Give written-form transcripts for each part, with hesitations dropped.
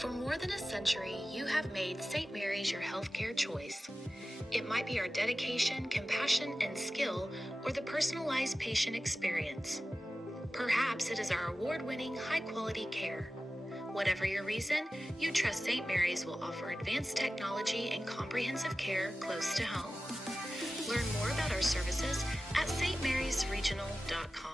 For more than a century, you have made St. Mary's your healthcare choice. It might be our dedication, compassion, and skill, or the personalized patient experience. Perhaps it is our award-winning, high-quality care. Whatever your reason, you trust St. Mary's will offer advanced technology and comprehensive care close to home. Learn more about our services at stmarysregional.com.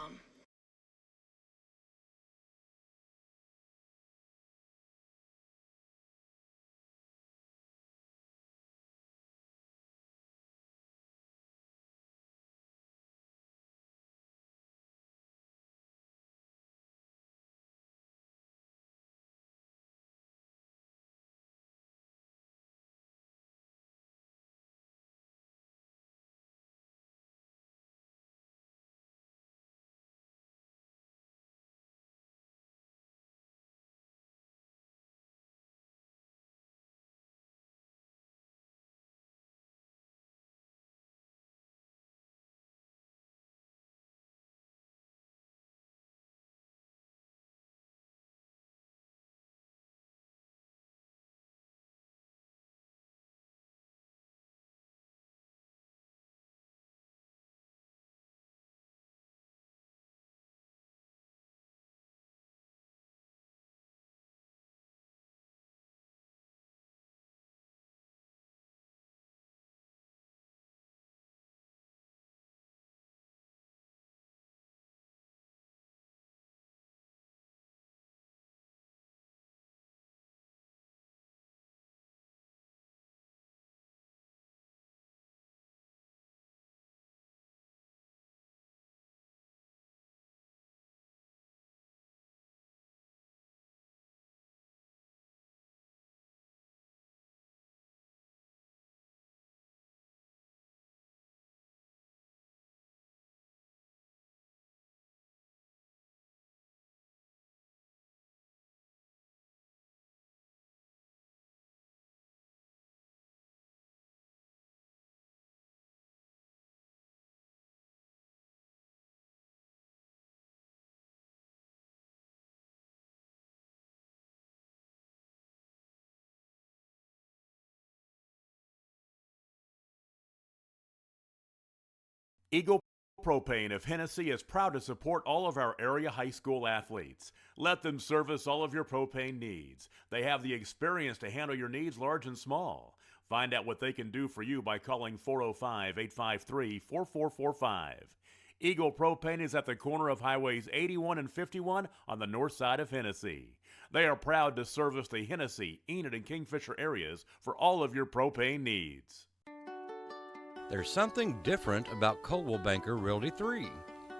Eagle Propane of Hennessy is proud to support all of our area high school athletes. Let them service all of your propane needs. They have the experience to handle your needs large and small. Find out what they can do for you by calling 405-853-4445. Eagle Propane is at the corner of Highways 81 and 51 on the north side of Hennessy. They are proud to service the Hennessy, Enid, and Kingfisher areas for all of your propane needs. There's something different about Coldwell Banker Realty 3.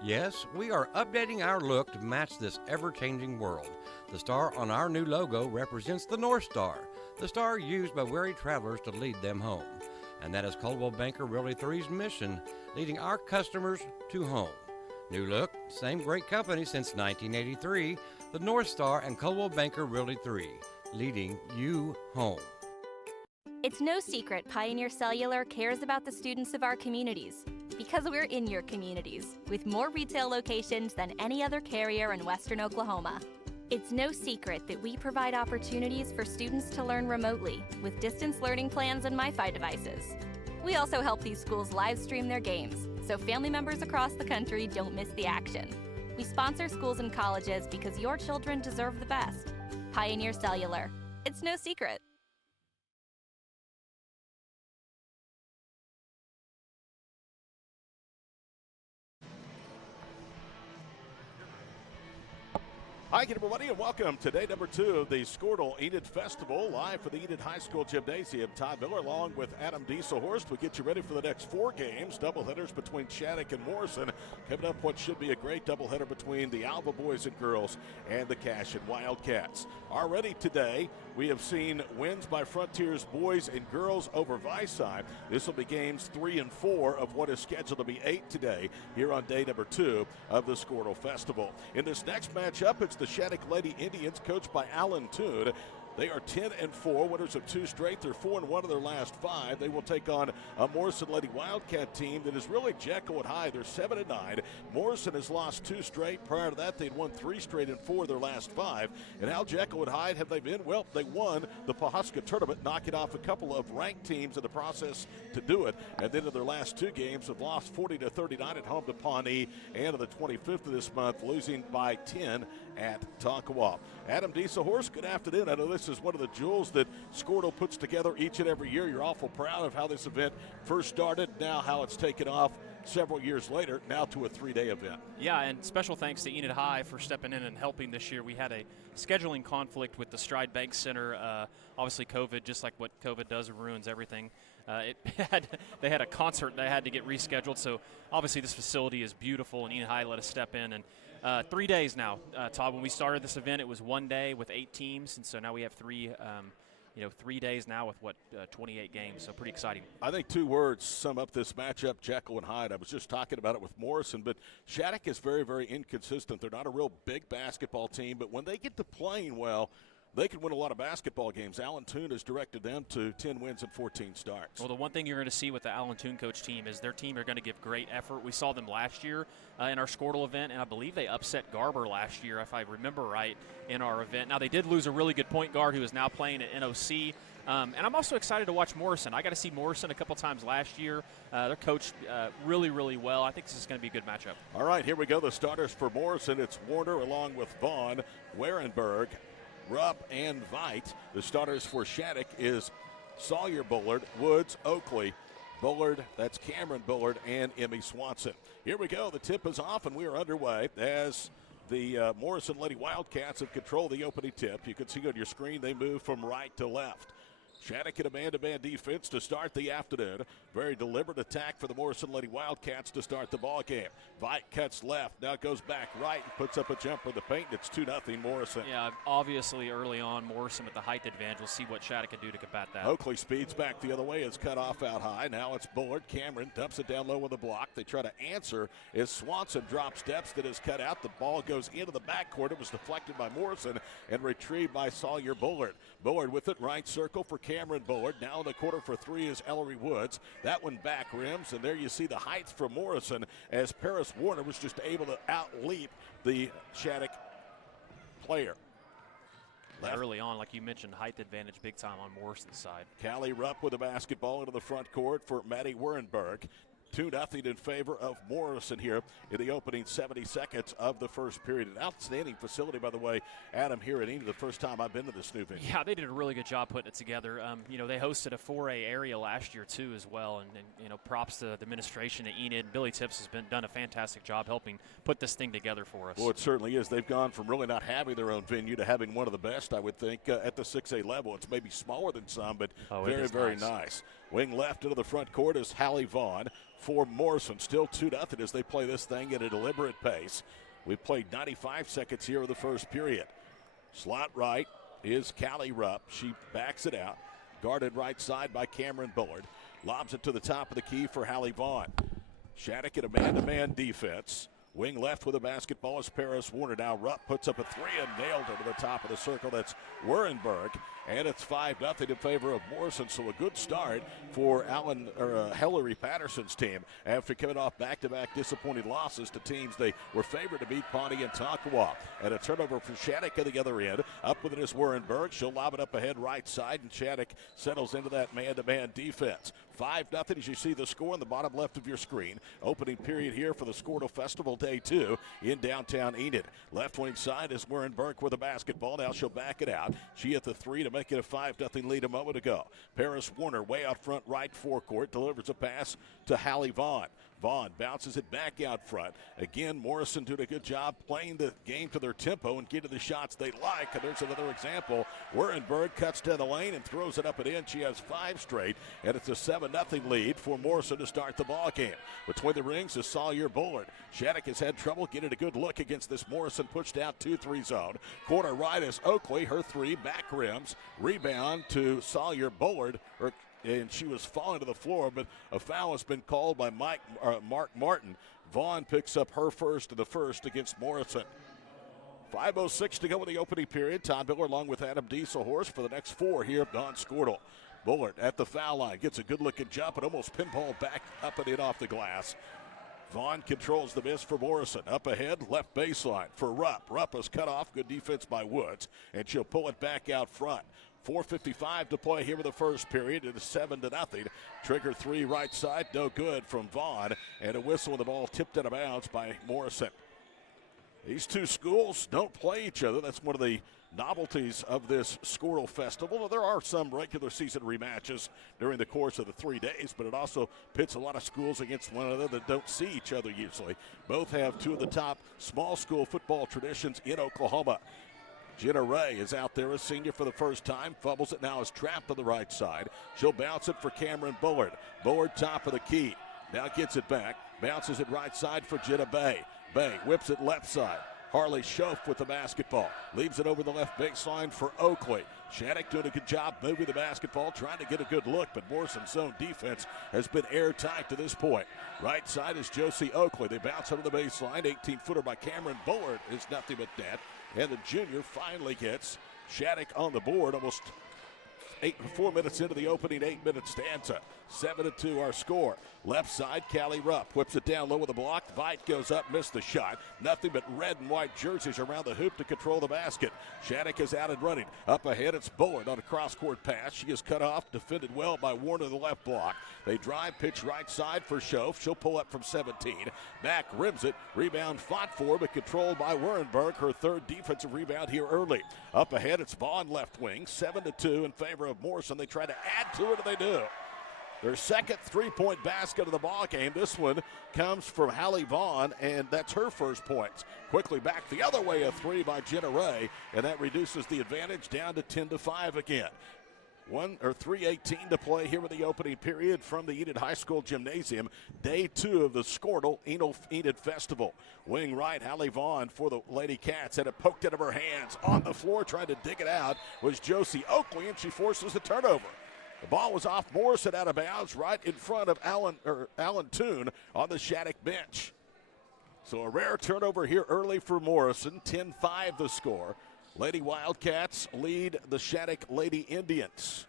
Yes, we are updating our look to match this ever-changing world. The star on our new logo represents the North Star, the star used by weary travelers to lead them home. And that is Coldwell Banker Realty 3's mission, leading our customers to home. New look, same great company since 1983, the North Star and Coldwell Banker Realty 3, leading you home. It's no secret Pioneer Cellular cares about the students of our communities because we're in your communities with more retail locations than any other carrier in Western Oklahoma. It's no secret that we provide opportunities for students to learn remotely with distance learning plans and MiFi devices. We also help these schools live stream their games so family members across the country don't miss the action. We sponsor schools and colleges because your children deserve the best. Pioneer Cellular. It's no secret. Hi again, everybody, and welcome to day number 2 of the Squirtle Enid Festival, live for the Enid High School Gymnasium. Todd Miller along with Adam Dieselhorst. We get you ready for the next 4 games, doubleheaders between Shattuck and Morrison. Coming up, what should be a great doubleheader between the Alva boys and girls and the Cashion Wildcats. Already today, we have seen wins by Frontiers boys and girls over Vicide. This will be games 3 and 4 of what is scheduled to be 8 today here on day number 2 of the Squirtle Festival. In this next matchup, it's the Shattuck Lady Indians, coached by Alan Toon. They are 10-4, winners of 2 straight. They're 4-1 of their last 5. They will take on a Morrison Lady Wildcat team that is really Jekyll and Hyde. They're 7-9. Morrison has lost 2 straight. Prior to that, they'd won 3 straight and 4 of their last 5. And how Jekyll and Hyde have they been? Well, they won the Pawhuska tournament, knocking off a couple of ranked teams in the process to do it. And then in their last 2 games have lost 40-39 at home to Pawnee, and on the 25th of this month, losing by 10 at Tonkawa. Adam Dieselhorst, good afternoon. I know this is one of the jewels that Squirtle puts together each and every year. You're awful proud of how this event first started, now how it's taken off several years later, now to a 3-day event. Yeah, and special thanks to Enid High for stepping in and helping this year. We had a scheduling conflict with the Stride Bank Center. Obviously, COVID, just like what COVID does, ruins everything. They had a concert that had to get rescheduled, so obviously this facility is beautiful, and Enid High let us step in. And 3 days now, Todd. When we started this event, it was 1 day with 8 teams, and so now we have 3 days now with 28 games, so pretty exciting. I think 2 words sum up this matchup, Jekyll and Hyde. I was just talking about it with Morrison, but Shattuck is very, very inconsistent. They're not a real big basketball team, but when they get to playing well, they can win a lot of basketball games. Alan Toon has directed them to 10 wins and 14 starts. Well, the one thing you're going to see with the Alan Toon coach team is their team are going to give great effort. We saw them last year in our Squirtle event, and I believe they upset Garber last year, if I remember right, in our event. Now, they did lose a really good point guard who is now playing at NOC. And I'm also excited to watch Morrison. I got to see Morrison a couple times last year. They're coached really, really well. I think this is going to be a good matchup. All right, here we go. The starters for Morrison. It's Warner along with Vaughn, Warenberg, Rupp, and Veit. The starters for Shattuck is Sawyer Bullard, Woods, Oakley, Bullard, that's Cameron Bullard, and Emmy Swanson. Here we go. The tip is off, and we are underway as the Morrison Lady Wildcats have controlled the opening tip. You can see on your screen they move from right to left. Shattuck in a man-to-man defense to start the afternoon. Very deliberate attack for the Morrison Lady Wildcats to start the ball game. Veit cuts left, now goes back right and puts up a jumper in the paint. It's 2-0 Morrison. Yeah, obviously early on, Morrison with the height advantage. We'll see what Shattuck can do to combat that. Oakley speeds back the other way. It's cut off out high. Now it's Bullard. Cameron dumps it down low with the block. They try to answer as Swanson drops steps that is cut out. The ball goes into the backcourt. It was deflected by Morrison and retrieved by Sawyer Bullard. Bullard with it, right circle for Cameron Bullard. Now in the quarter for 3 is Ellery Woods. That one back rims, and there you see the heights from Morrison as Paris Warner was just able to outleap the Shattuck player. Early on, like you mentioned, height advantage big time on Morrison's side. Callie Rupp with the basketball into the front court for Maddie Warenberg. 2-0 in favor of Morrison here in the opening 70 seconds of the first period. An outstanding facility, by the way, Adam, here at Enid, the first time I've been to this new venue. Yeah, they did a really good job putting it together. They hosted a 4A area last year, too, as well. And props to the administration at Enid. Billy Tips has done a fantastic job helping put this thing together for us. Well, it certainly is. They've gone from really not having their own venue to having one of the best, I would think, at the 6A level. It's maybe smaller than some, but very, very nice. Wing left into the front court is Hallie Vaughn for Morrison. Still 2-0 as they play this thing at a deliberate pace. We've played 95 seconds here of the first period. Slot right is Callie Rupp. She backs it out. Guarded right side by Cameron Bullard. Lobs it to the top of the key for Hallie Vaughn. Shattuck in a man-to-man defense. Wing left with a basketball is Paris Warner. Now Rupp puts up a 3 and nailed it to the top of the circle. That's Warenberg. And it's 5-0 in favor of Morrison. So a good start for Hillary Patterson's team after coming off back-to-back disappointing losses to teams they were favored to beat Pawnee and Tonkawa. And a turnover for Shattuck at the other end. Up with it is Warenberg. She'll lob it up ahead right side, and Shattuck settles into that man-to-man defense. 5-0 as you see the score in the bottom left of your screen. Opening period here for the Squirtle Festival Day 2 in downtown Enid. Left wing side is Warenberg with a basketball. Now she'll back it out. She hit the 3 to make it a 5-0 lead a moment ago. Paris Warner way out front right forecourt delivers a pass to Hallie Vaughn. Vaughn bounces it back out front. Again, Morrison doing a good job playing the game to their tempo and getting the shots they like. And there's another example. Warenberg cuts down the lane and throws it up and in. She has 5 straight, and it's a 7-0 lead for Morrison to start the ball game. Between the rings is Sawyer Bullard. Shattuck has had trouble getting a good look against this Morrison pushed out 2-3 zone. Corner right is Oakley. Her 3 back rims. Rebound to Sawyer Bullard. And she was falling to the floor, but a foul has been called by Mark Martin. Vaughn picks up her first and the first against Morrison. 5:06 to go in the opening period. Todd Miller along with Adam Dieselhorst for the next 4 here at Don Squirtle. Bullard at the foul line gets a good-looking jump and almost pinball back up and in off the glass. Vaughn controls the miss for Morrison. Up ahead, left baseline for Rupp. Rupp is cut off. Good defense by Woods, and she'll pull it back out front. 4:55 to play here in the first period. It is 7-0. Trigger 3 right side, no good from Vaughn, and a whistle with the ball tipped out of bounds by Morrison. These two schools don't play each other. That's one of the novelties of this Squirtle Festival. There are some regular season rematches during the course of the 3 days, but it also pits a lot of schools against one another that don't see each other usually. Both have 2 of the top small school football traditions in Oklahoma. Jenna Ray is out there, a senior for the first time. Fumbles it now, is trapped on the right side. She'll bounce it for Cameron Bullard. Bullard top of the key. Now gets it back. Bounces it right side for Jenna Bay. Bay whips it left side. Harley Schoaf with the basketball. Leaves it over the left baseline for Oakley. Shattuck doing a good job moving the basketball, trying to get a good look, but Morrison's zone defense has been airtight to this point. Right side is Josie Oakley. They bounce over the baseline. 18-footer by Cameron Bullard is nothing but net. And the junior finally gets Shattuck on the board almost 4 minutes into the opening 8-minute stanza. 7-2 our score. Left side, Callie Rupp whips it down low with a block. Veit goes up, missed the shot. Nothing but red and white jerseys around the hoop to control the basket. Shattuck is out and running. Up ahead, it's Bullard on a cross-court pass. She is cut off, defended well by Warner, the left block. They drive, pitch right side for Schoaf. She'll pull up from 17. Mack rims it. Rebound fought for, but controlled by Wernberg. Her 3rd defensive rebound here early. Up ahead, it's Vaughn left wing. 7-2 in favor of Morrison. They try to add to it, and they do. Their second 3-point basket of the ball game. This one comes from Hallie Vaughn, and that's her first points. Quickly back the other way, a 3 by Jenna Ray, and that reduces the advantage down to 10-5 again. 3:18 to play here in the opening period from the Enid High School Gymnasium. Day 2 of the Squirtle Enid Festival. Wing right, Hallie Vaughn for the Lady Cats. Had it poked out of her hands. On the floor trying to dig it out was Josie Oakley, and she forces the turnover. The ball was off Morrison out of bounds right in front of Alan Toon on the Shattuck bench. So a rare turnover here early for Morrison. 10-5 the score. Lady Wildcats lead the Shattuck Lady Indians.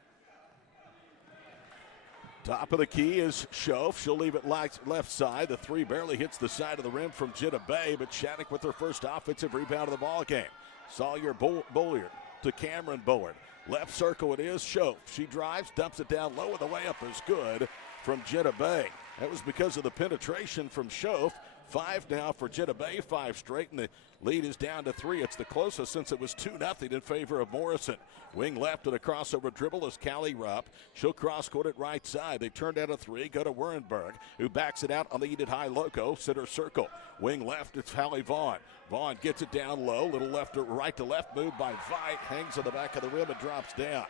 Top of the key is Schoaf. She'll leave it left side. The 3 barely hits the side of the rim from Jenna Bay, but Shattuck with her first offensive rebound of the ball game. Sawyer Bullard to Cameron Bullard. Left circle it is, Schoaf. She drives, dumps it down low, and the layup is good from Jenna Bay. That was because of the penetration from Schoaf. 5 now for Jenna Bay, 5 straight, and the lead is down to 3. It's the closest since it was 2-0 in favor of Morrison. Wing left and a crossover dribble is Callie Rupp. She'll cross-court it right side. They turn down a 3, go to Wernberg, who backs it out on the Enid High logo, center circle. Wing left, it's Hallie Vaughn. Vaughn gets it down low, little left to right to left move by Veit, hangs on the back of the rim and drops down.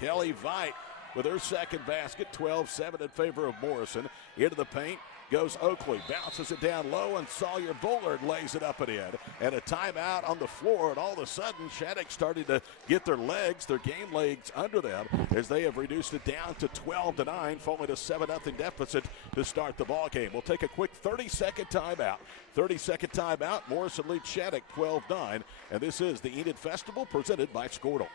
Kelly Veit with her second basket, 12-7 in favor of Morrison. Into the paint goes Oakley, bounces it down low, and Sawyer Bullard lays it up and in. And a timeout on the floor, and all of a sudden Shattuck started to get their game legs under them as they have reduced it down to 12-9, falling a 7-0 deficit to start the ball game. We'll take a quick 30-second timeout. 30-second timeout. Morrison leads Shattuck 12-9, and this is the Enid Festival presented by Squirtle.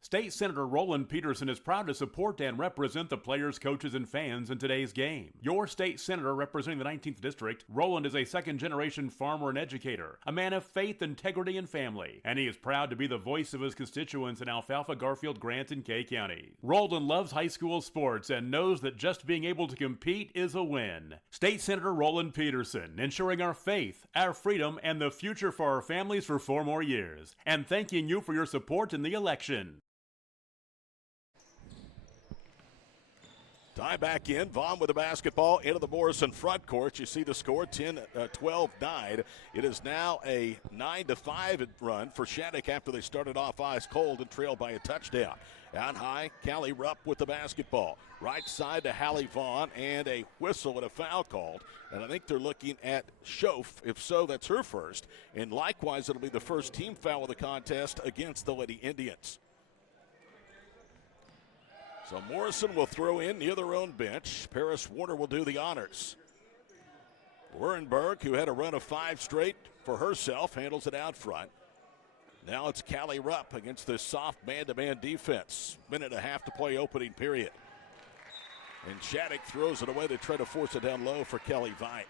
State Senator Roland Peterson is proud to support and represent the players, coaches, and fans in today's game. Your state senator representing the 19th District, Roland is a second-generation farmer and educator, a man of faith, integrity, and family, and he is proud to be the voice of his constituents in Alfalfa, Garfield, Grant, and Kay County. Roland loves high school sports and knows that just being able to compete is a win. State Senator Roland Peterson, ensuring our faith, our freedom, and the future for our families for 4 more years, and thanking you for your support in the election. Time back in. Vaughn with the basketball into the Morrison front court. You see the score, 12-9. It is now a 9-5 run for Shattuck after they started off ice cold and trailed by a touchdown. Out high, Callie Rupp with the basketball. Right side to Hallie Vaughn, and a whistle and a foul called. And I think they're looking at Schoaf. If so, that's her first. And likewise, it'll be the first team foul of the contest against the Lady Indians. So Morrison will throw in near their own bench. Paris Warner will do the honors. Wernberg, who had a run of 5 straight for herself, handles it out front. Now it's Callie Rupp against this soft man-to-man defense. Minute and a half to play opening period. And Shattuck throws it away to try to force it down low for Kelly Veit.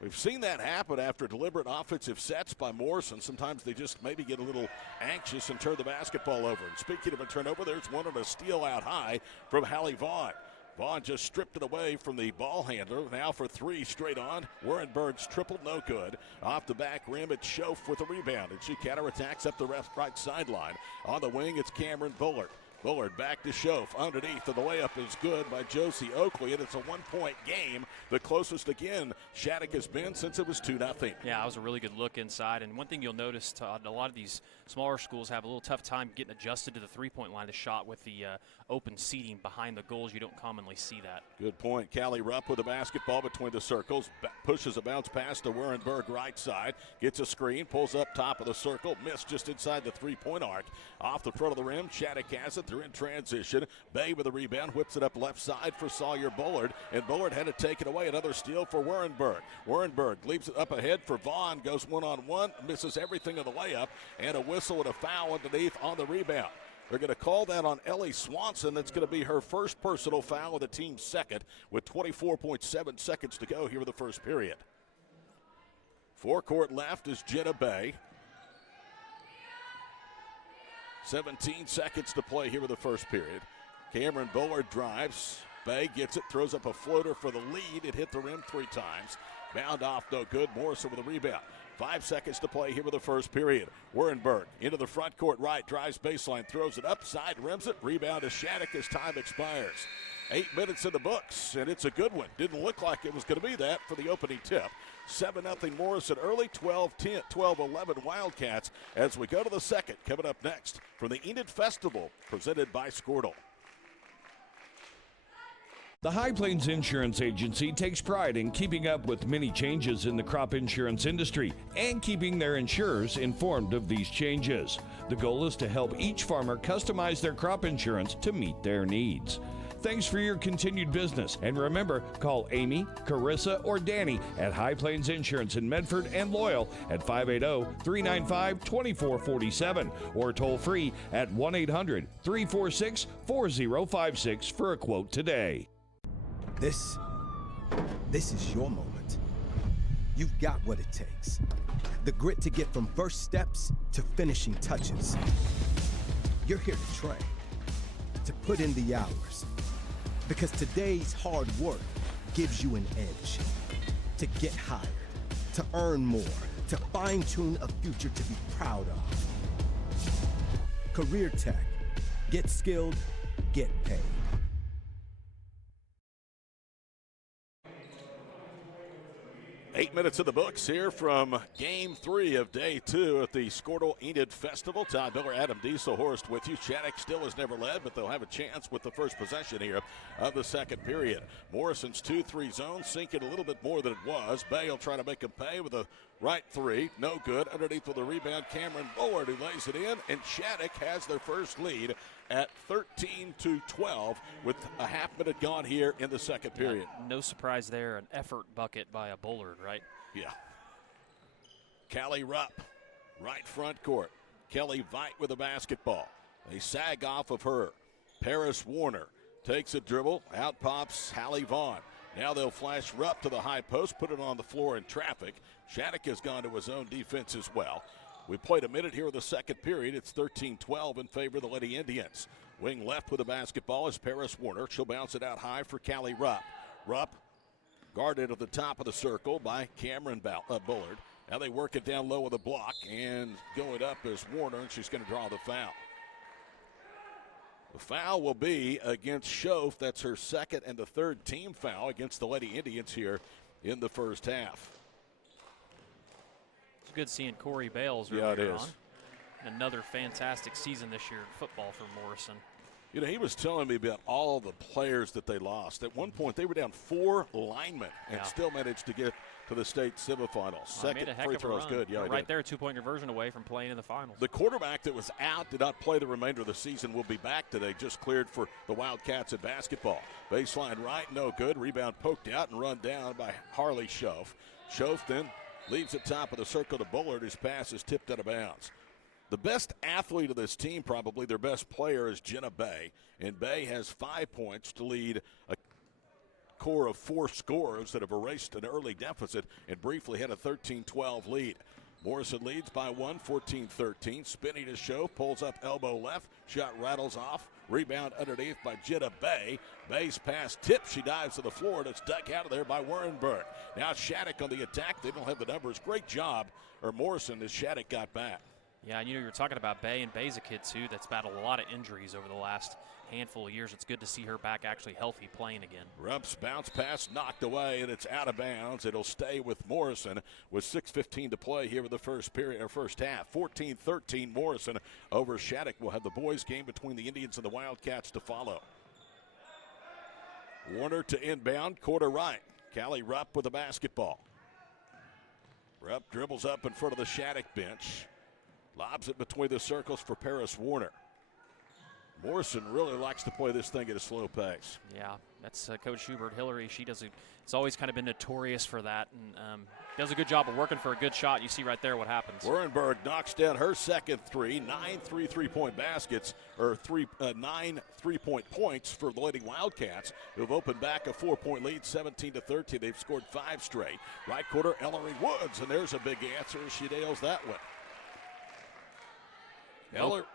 We've seen that happen after deliberate offensive sets by Morrison. Sometimes they just maybe get a little anxious and turn the basketball over. And speaking of a turnover, there's one on a steal out high from Hallie Vaughn. Vaughn just stripped it away from the ball handler. Now for 3 straight on. Wernberg's triple, no good. Off the back rim, it's Schoaf with a rebound. And she counterattacks up the right sideline. On the wing, it's Cameron Bullard. Bullard back to Schoaf underneath, and the layup is good by Josie Oakley, and it's a 1-point game. The closest again Shattuck has been since it was 2-0. Yeah, it was a really good look inside. And one thing you'll notice, Todd, a lot of these smaller schools have a little tough time getting adjusted to the three-point line of the shot with the open seating behind the goals. You don't commonly see that. Good point. Callie Rupp with the basketball between the circles. Pushes a bounce pass to Wernberg right side. Gets a screen, pulls up top of the circle. Missed just inside the three-point arc. Off the front of the rim, Shattuck has it. They're in transition. Bay with the rebound, whips it up left side for Sawyer Bullard, and Bullard had to take it away. Another steal for Wernberg. Wernberg leaves it up ahead for Vaughn, goes one-on-one, misses everything in the layup, and a whistle and a foul underneath on the rebound. They're going to call that on Ellie Swanson. That's going to be her first personal foul of the team's second with 24.7 seconds to go here in the first period. Forecourt left is Jenna Bay. 17 seconds to play here in the first period. Cameron Bullard drives. Bay gets it, throws up a floater for the lead. It hit the rim 3 times. Bound off, no good. Morrison with a rebound. 5 seconds to play here with the first period. Wernberg into the front court right, drives baseline, throws it upside, rims it. Rebound to Shattuck as time expires. 8 minutes in the books, and it's a good one. Didn't look like it was going to be that for the opening tip. 7-0 Morrison early, 12-10, 12-11 Wildcats as we go to the second. Coming up next from the Enid Festival, presented by Squirtle. The High Plains Insurance Agency takes pride in keeping up with many changes in the crop insurance industry and keeping their insurers informed of these changes. The goal is to help each farmer customize their crop insurance to meet their needs. Thanks for your continued business. And remember, call Amy, Carissa, or Danny at High Plains Insurance in Medford and Loyal at 580-395-2447 or toll free at 1-800-346-4056 for a quote today. This is your moment. You've got what it takes. The grit to get from first steps to finishing touches. You're here to train, to put in the hours. Because today's hard work gives you an edge. To get hired, to earn more, to fine-tune a future to be proud of. Career Tech. Get skilled, get paid. Eight minutes in the books here from Game 3 of Day 2 at the Squirtle Enid Festival. Todd Miller, Adam Dieselhorst with you. Shattuck still has never led, but they'll have a chance with the first possession here of the second period. Morrison's 2-3 zone sinking a little bit more than it was. Bay will try to make him pay with a right 3. No good. Underneath with the rebound, Cameron Bullard, who lays it in, and Shattuck has their first lead at 13-12 with a half minute gone here in the second period. Yeah, no surprise there, an effort bucket by a Bullard, right? Yeah. Callie Rupp, right front court. Kelly Veit with the basketball. They sag off of her. Paris Warner takes a dribble. Out pops Hallie Vaughn. Now they'll flash Rupp to the high post, put it on the floor in traffic. Shattuck has gone to his own defense as well. We played a minute here in the second period. It's 13-12 in favor of the Lady Indians. Wing left with the basketball is Paris Warner. She'll bounce it out high for Callie Rupp. Rupp guarded at the top of the circle by Cameron Bullard. Now they work it down low with a block, and going up is Warner, and she's going to draw the foul. The foul will be against Schoaf. That's her second and the third team foul against the Lady Indians here in the first half. It's good seeing Corey Bales earlier on. Another fantastic season this year in football for Morrison. You know, he was telling me about all the players that they lost. At one point, they were down 4 linemen and still managed to get to the state semifinals. Second free throw was good. Yeah, right there, 2-point conversion away from playing in the finals. The quarterback that was out did not play the remainder of the season. Will be back today. Just cleared for the Wildcats at basketball. Baseline right, no good. Rebound poked out and run down by Harley Schoaf. Schoaf then leaves the top of the circle to Bullard. His pass is tipped out of bounds. The best athlete of this team, probably their best player, is Jenna Bay. And Bay has 5 points to lead a core of 4 scorers that have erased an early deficit and briefly had a 13-12 lead. Morrison leads by 1, 14-13. Spinning to Schoaf, pulls up elbow left. Shot rattles off. Rebound underneath by Jenna Bay. Bay's pass tipped. She dives to the floor, and it's dug out of there by Wernberg. Now Shattuck on the attack. They don't have the numbers. Great job, or Morrison, as Shattuck got back. Yeah, and you know, you're talking about Bay, and Bay's a kid, too, that's battled a lot of injuries over the last handful of years. It's good to see her back actually healthy playing again. Rupp's bounce pass knocked away, and it's out of bounds. It'll stay with Morrison with 6:15 to play here in the first period or first half. 14-13 Morrison over Shattuck. We'll have the boys game between the Indians and the Wildcats to follow. Warner to inbound, quarter right. Callie Rupp with the basketball. Rupp dribbles up in front of the Shattuck bench. Lobs it between the circles for Paris Warner. Morrison really likes to play this thing at a slow pace. Yeah, that's Coach Schubert. Hillary, it's always kind of been notorious for that, and does a good job of working for a good shot. You see right there what happens. Wernberg knocks down her second 3, 9 3-point baskets, or 9 3-point points for the Lady Wildcats, who've opened back a 4-point lead, 17-13. They've scored 5 straight. Right quarter, Ellery Woods, and there's a big answer. She nails that one.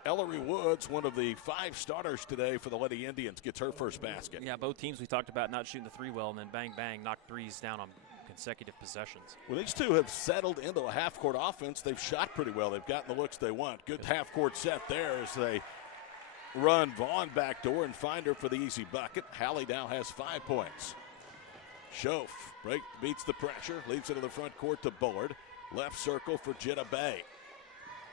Ellery Woods, one of the 5 starters today for the Lady Indians, gets her first basket. Yeah, both teams we talked about not shooting the 3 well, and then bang, bang, knocked threes down on consecutive possessions. Well, these two have settled into a half-court offense. They've shot pretty well. They've gotten the looks they want. Good half-court set there as they run Vaughn backdoor and find her for the easy bucket. Hallie now has 5 points. Schoaf beats the pressure, leads it to the front court to Bullard. Left circle for Jenna Bay.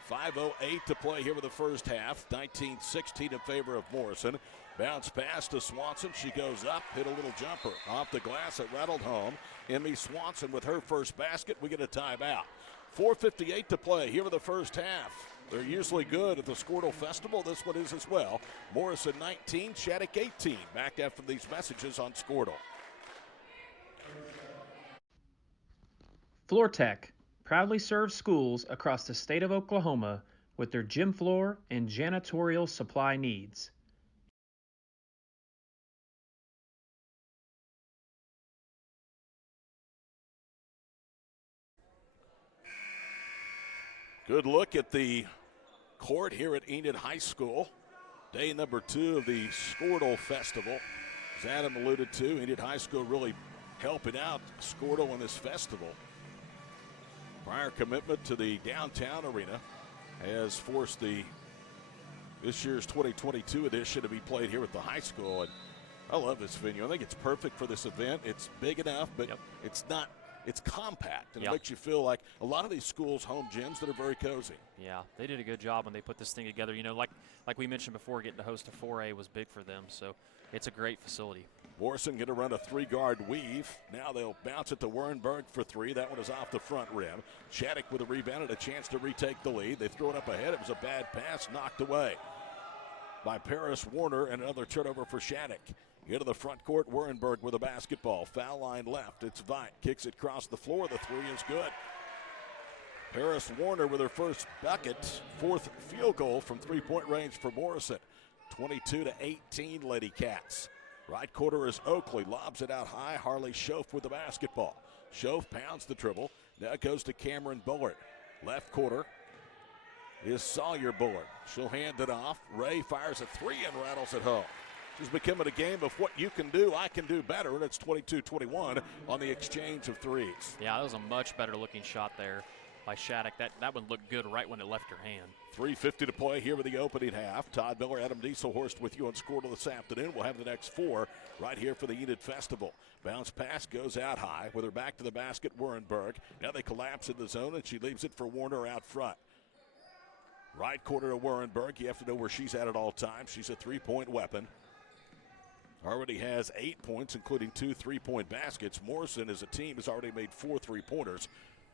5:08 to play here with the first half. 19-16 in favor of Morrison. Bounce pass to Swanson. She goes up, hit a little jumper. Off the glass, it rattled home. Emmy Swanson with her first basket. We get a timeout. 4:58 to play here with the first half. They're usually good at the Squirtle Festival. This one is as well. Morrison 19, Shattuck 18. Back after these messages on Squirtle. FloorTech proudly serves schools across the state of Oklahoma with their gym floor and janitorial supply needs. Good look at the court here at Enid High School. Day number 2 of the Squirtle Festival. As Adam alluded to, Enid High School really helping out Squirtle in this festival. Prior commitment to the downtown arena has forced this year's 2022 edition to be played here at the high school. And I love this venue. I think it's perfect for this event. It's big enough, but it's compact, and it makes you feel like a lot of these schools' home gyms that are very cozy. Yeah, they did a good job when they put this thing together. You know, like we mentioned before, getting to host a 4A was big for them, so it's a great facility. Morrison going to run a 3-guard weave. Now they'll bounce it to Wernberg for 3. That one is off the front rim. Shattuck with a rebound and a chance to retake the lead. They throw it up ahead. It was a bad pass, knocked away by Paris Warner, and another turnover for Shattuck. Into the front court, Wernberg with a basketball. Foul line left. It's Veit. Kicks it across the floor. The 3 is good. Paris Warner with her first bucket. 4th field goal from 3-point range for Morrison. 22-18 Lady Cats. Right quarter is Oakley. Lobs it out high. Harley Schoaf with the basketball. Schoaf pounds the dribble. Now it goes to Cameron Bullard. Left quarter is Sawyer Bullard. She'll hand it off. Ray fires a 3 and rattles it home. It's becoming a game of what you can do, I can do better, and it's 22-21 on the exchange of threes. Yeah, that was a much better looking shot there by Shattuck. That one looked good right when it left her hand. 3:50 to play here with the opening half. Todd Miller, Adam Dieselhorst with you on Squirtle this afternoon. We'll have the next 4 right here for the Enid Festival. Bounce pass goes out high with her back to the basket, Wernberg. Now they collapse in the zone, and she leaves it for Warner out front. Right corner to Warrenberg. You have to know where she's at all times. She's a three-point weapon. Already has 8 points, including 2 3-point baskets. Morrison, as a team, has already made 4 3-pointers.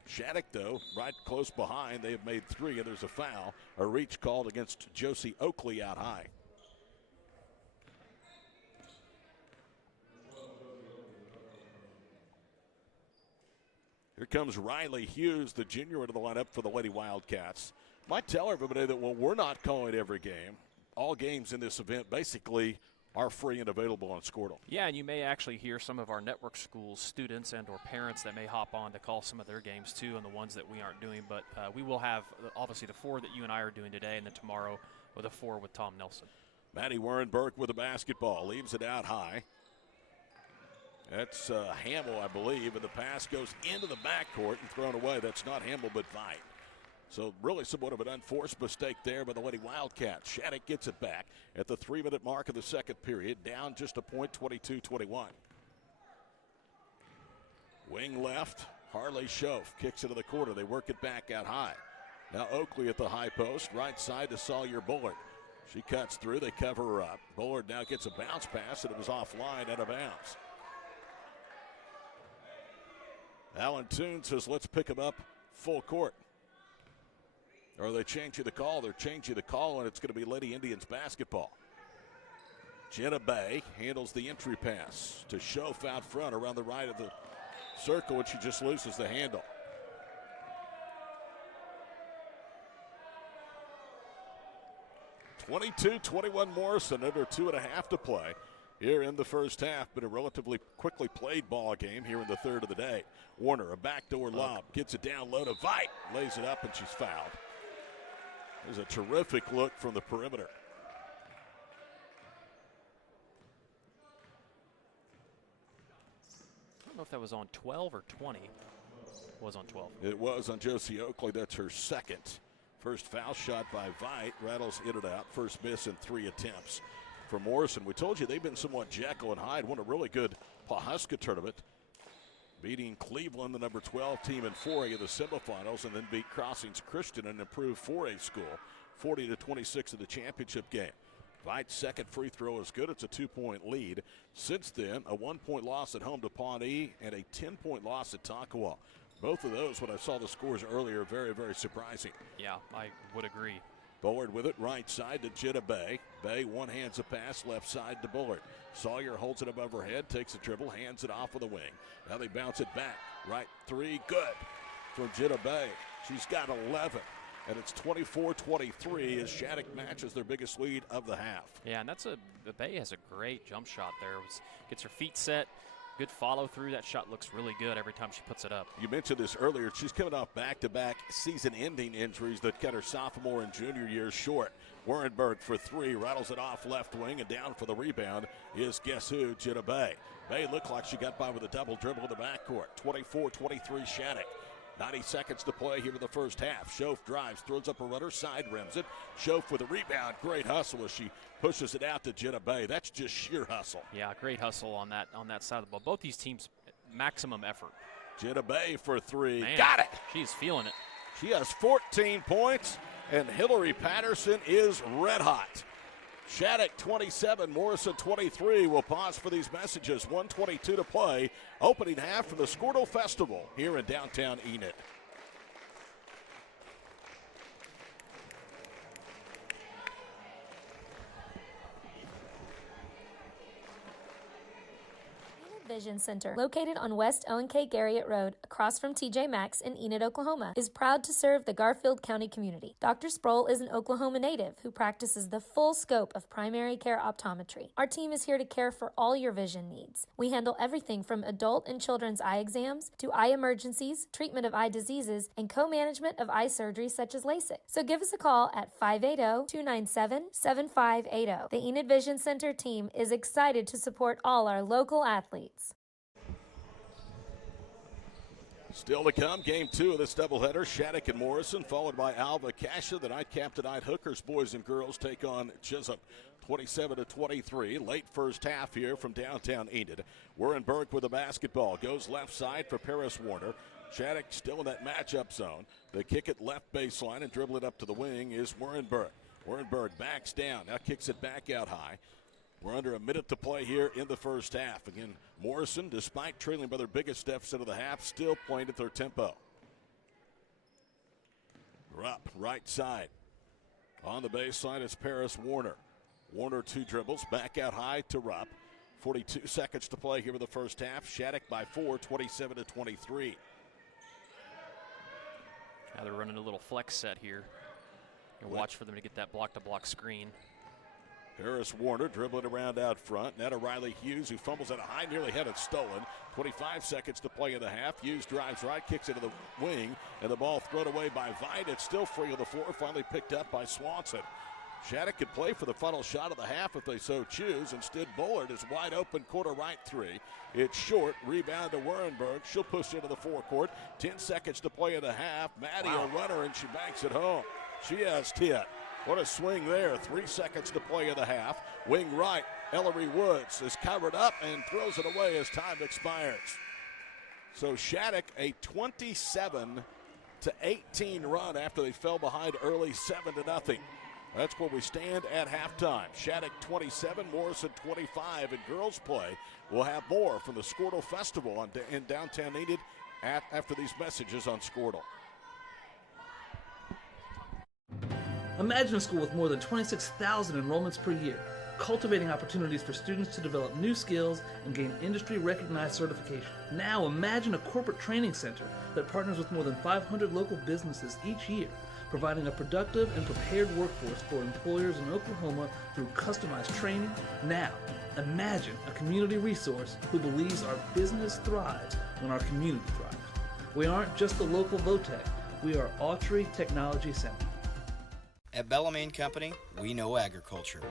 Shattuck, though, right close behind. They have made 3, and there's a foul. A reach called against Josie Oakley out high. Here comes Riley Hughes, the junior, into the lineup for the Lady Wildcats. Might tell everybody that, well, we're not calling every game. All games in this event basically are free and available on Squirtle. Yeah, and you may actually hear some of our network schools, students and or parents that may hop on to call some of their games too, and the ones that we aren't doing. But we will have, obviously, the 4 that you and I are doing today, and then tomorrow with a 4 with Tom Nelson. Maddie Warrenberg with the basketball. Leaves it out high. That's Hamill, I believe, and the pass goes into the backcourt and thrown away. That's not Hamill, but Vite. So really somewhat of an unforced mistake there by the Lady Wildcats. Shattuck gets it back at the 3-minute mark of the second period. Down just a point, 22-21. Wing left, Harley Schoaf kicks it to the corner. They work it back out high. Now Oakley at the high post, right side to Sawyer Bullard. She cuts through, they cover her up. Bullard now gets a bounce pass, and it was offline, out of bounds. Alan Toon says, let's pick him up full court. Or they change you the call. They're changing the call, and it's going to be Lady Indians basketball. Jenna Bay handles the entry pass to Schoaf out front around the right of the circle, and she just loses the handle. (22-21) Morrison, under 2.5 to play here in the first half, but a relatively quickly played ball game here in the third of the day. Warner, a backdoor lob, gets it down low to Vite, lays it up, and she's fouled. There's a terrific look from the perimeter. I don't know if that was on 12 or 20. It was on 12. It was on Josie Oakley. That's her second. First foul shot by Vite. Rattles in and out. First miss in 3 attempts for Morrison. We told you they've been somewhat Jekyll and Hyde. Won a really good Pawhuska tournament, beating Cleveland, the number 12 team in 4A of the semifinals, and then beat Crossings Christian, an improved 4A school, 40-26 in the championship game. Vite's second free throw is good. It's a 2-point lead. Since then, a 1-point loss at home to Pawnee and a 10-point loss at Tonkawa. Both of those, when I saw the scores earlier, very, very surprising. Yeah, I would agree. Bullard with it, right side to Jenna Bay. Bay one-hands a pass, left side to Bullard. Sawyer holds it above her head, takes a dribble, hands it off with a wing. Now they bounce it back. Right 3, good from Jenna Bay. She's got 11, and it's 24-23 as Shattuck matches their biggest lead of the half. Yeah, and the Bay has a great jump shot there. Gets her feet set. Good follow through. That shot looks really good every time she puts it up. You mentioned this earlier. She's coming off back-to-back season-ending injuries that cut her sophomore and junior years short. Warrenberg for 3, rattles it off left wing, and down for the rebound is, guess who, Jenna Bay. Bay looked like she got by with a double dribble in the backcourt. 24-23 Shattuck. 90 seconds to play here in the first half. Schoaf drives, throws up a runner, side rims it. Schoaf with a rebound. Great hustle as she pushes it out to Jenna Bay. That's just sheer hustle. Yeah, great hustle on that side of the ball. Both these teams, maximum effort. Jenna Bay for 3. Man, got it. She's feeling it. She has 14 points, and Hillary Patterson is red hot. Shattuck 27, Morrison 23. We'll pause for these messages. 1:22 to play. Opening half from the Squirtle Festival here in downtown Enid. Vision Center, located on West O&K Garriott Road, across from TJ Maxx in Enid, Oklahoma, is proud to serve the Garfield County community. Dr. Sproul is an Oklahoma native who practices the full scope of primary care optometry. Our team is here to care for all your vision needs. We handle everything from adult and children's eye exams to eye emergencies, treatment of eye diseases, and co-management of eye surgery such as LASIK. So give us a call at 580-297-7580. The Enid Vision Center team is excited to support all our local athletes. Still to come, game 2 of this doubleheader. Shattuck and Morrison, followed by Alva Cassia. The nightcap tonight, Hookers boys and girls take on Chisholm. 27-23. Late first half here from downtown Enid. Warrenberg with the basketball. Goes left side for Paris Warner. Shattuck still in that matchup zone. They kick it left baseline and dribble it up to the wing is Wernberg. Wernberg backs down, now kicks it back out high. We're under a minute to play here in the first half. Again, Morrison, despite trailing by their biggest deficit of the half, still playing at their tempo. Rupp, right side. On the baseline is Paris Warner. Warner 2 dribbles, back out high to Rupp. 42 seconds to play here in the first half. Shattuck by 4, 27-23. Now they're running a little flex set here. And watch for them to get that block-to-block screen. Paris Warner dribbling around out front. Now to Riley Hughes, who fumbles at a high, nearly had it stolen. 25 seconds to play in the half. Hughes drives right, kicks into the wing, and the ball thrown away by Veit. It's still free on the floor, finally picked up by Swanson. Shattuck could play for the final shot of the half if they so choose. Instead, Bullard is wide open, corner right 3. It's short, rebound to Wernberg. She'll push into the forecourt. 10 seconds to play in the half. Maddie a runner, and she banks it home. She has 10. What a swing there. 3 seconds to play in the half. Wing right, Ellery Woods is covered up and throws it away as time expires. So Shattuck a 27-18 run after they fell behind early 7-0. That's where we stand at halftime. Shattuck 27, Morrison 25 in girls play. We'll have more from the Squirtle Festival in downtown Enid after these messages on Squirtle. Imagine a school with more than 26,000 enrollments per year, cultivating opportunities for students to develop new skills and gain industry-recognized certification. Now imagine a corporate training center that partners with more than 500 local businesses each year, providing a productive and prepared workforce for employers in Oklahoma through customized training. Now, imagine a community resource who believes our business thrives when our community thrives. We aren't just the local VOTEC, we are Autry Technology Center. At Bellamy & Company, we know agriculture.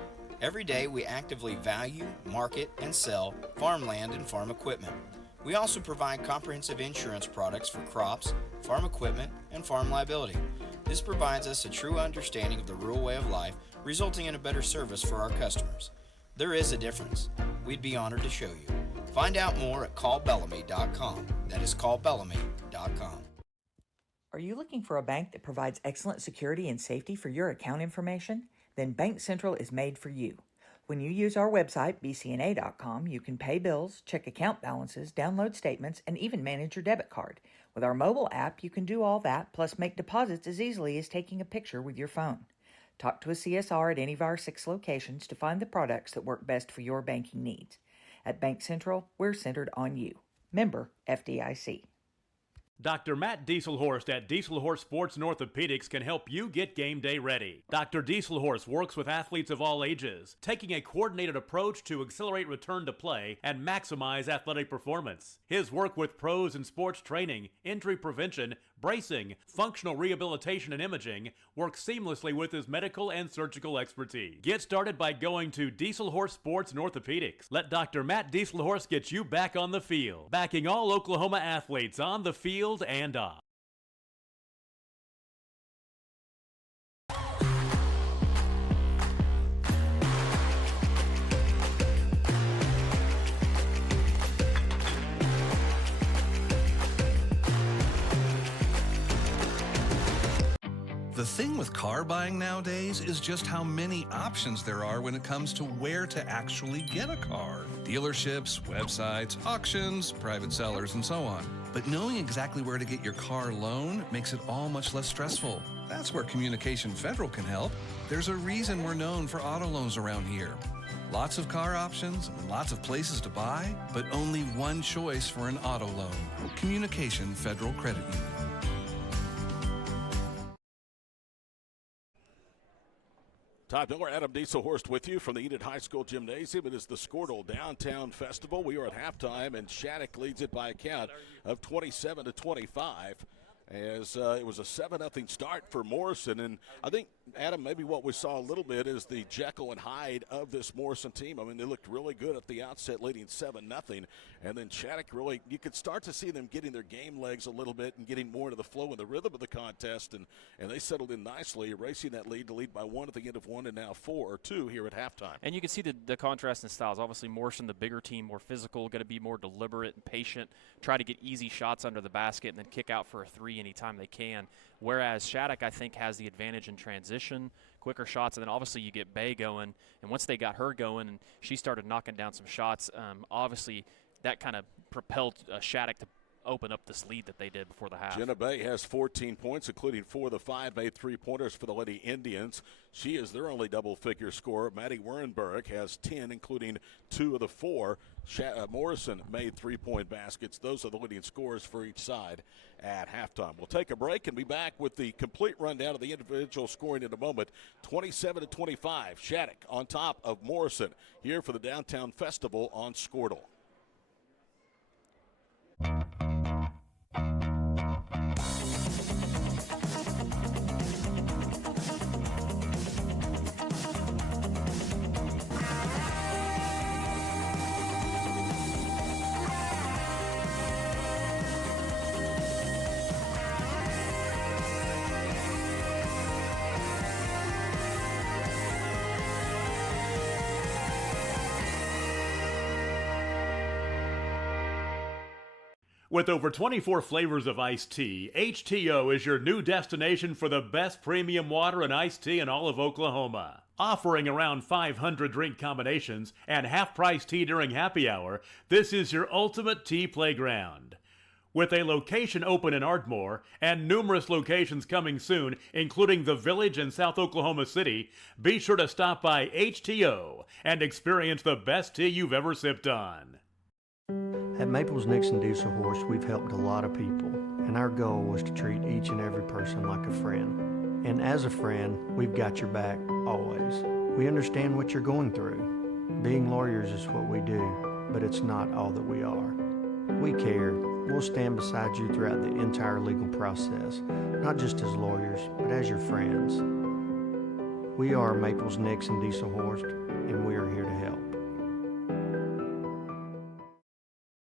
Every day we actively value, market, and sell farmland and farm equipment. We also provide comprehensive insurance products for crops, farm equipment, and farm liability. This provides us a true understanding of the rural way of life, resulting in a better service for our customers. There is a difference. We'd be honored to show you. Find out more at callbellamy.com. That is callbellamy.com. Are you looking for a bank that provides excellent security and safety for your account information? Then Bank Central is made for you. When you use our website, bcna.com, you can pay bills, check account balances, download statements, and even manage your debit card. With our mobile app, you can do all that, plus make deposits as easily as taking a picture with your phone. Talk to a CSR at any of our 6 locations to find the products that work best for your banking needs. At Bank Central, we're centered on you. Member FDIC. Dr. Matt Dieselhorst at Dieselhorst Sports and Orthopedics can help you get game day ready. Dr. Dieselhorst works with athletes of all ages, taking a coordinated approach to accelerate return to play and maximize athletic performance. His work with pros in sports training, injury prevention, bracing, functional rehabilitation, and imaging works seamlessly with his medical and surgical expertise. Get started by going to Dieselhorst Sports and Orthopedics. Let Dr. Matt Dieselhorst get you back on the field, backing all Oklahoma athletes on the field and off. The thing with car buying nowadays is just how many options there are when it comes to where to actually get a car. Dealerships, websites, auctions, private sellers, and so on. But knowing exactly where to get your car loan makes it all much less stressful. That's where Communication Federal can help. There's a reason we're known for auto loans around here. Lots of car options, lots of places to buy, but only one choice for an auto loan. Communication Federal Credit Union. Todd Miller, Adam Dieselhorst with you from the Enid High School Gymnasium. It is the Squirtle Downtown Festival. We are at halftime, and Shattuck leads it by a count of 27-25 as it was a 7-0 start for Morrison. And I think Adam, maybe what we saw a little bit is the Jekyll and Hyde of this Morrison team. I mean, they looked really good at the outset, leading 7-0. And then Shattuck really, you could start to see them getting their game legs a little bit and getting more into the flow and the rhythm of the contest. And they settled in nicely, erasing that lead to lead by 1 at the end of 1 and now 4-2 here at halftime. And you can see the contrast in styles. Obviously, Morrison, the bigger team, more physical, going to be more deliberate and patient, try to get easy shots under the basket and then kick out for a 3 anytime they can. Whereas Shattuck, I think, has the advantage in transition, quicker shots, and then obviously you get Bay going. And once they got her going and she started knocking down some shots, obviously that kind of propelled Shattuck to open up this lead that they did before the half. Jenna Bay has 14 points, including 4 of the 5 made three-pointers for the Lady Indians. She is their only double-figure scorer. Maddie Wernberg has 10, including 2 of the 4. Morrison made 3-point baskets. Those are the leading scorers for each side at halftime. We'll take a break and be back with the complete rundown of the individual scoring in a moment. 27-25, Shattuck on top of Morrison here for the Downtown Festival on Squirtle. With over 24 flavors of iced tea, HTO is your new destination for the best premium water and iced tea in all of Oklahoma. Offering around 500 drink combinations and half-price tea during happy hour, this is your ultimate tea playground. With a location open in Ardmore and numerous locations coming soon, including the Village in South Oklahoma City, be sure to stop by HTO and experience the best tea you've ever sipped on. At Maples Nixon Diesel Horse, we've helped a lot of people, and our goal was to treat each and every person like a friend. And as a friend, we've got your back, always. We understand what you're going through. Being lawyers is what we do, but it's not all that we are. We care. We'll stand beside you throughout the entire legal process, not just as lawyers, but as your friends. We are Maples Nixon Diesel Horse, and we are here to help.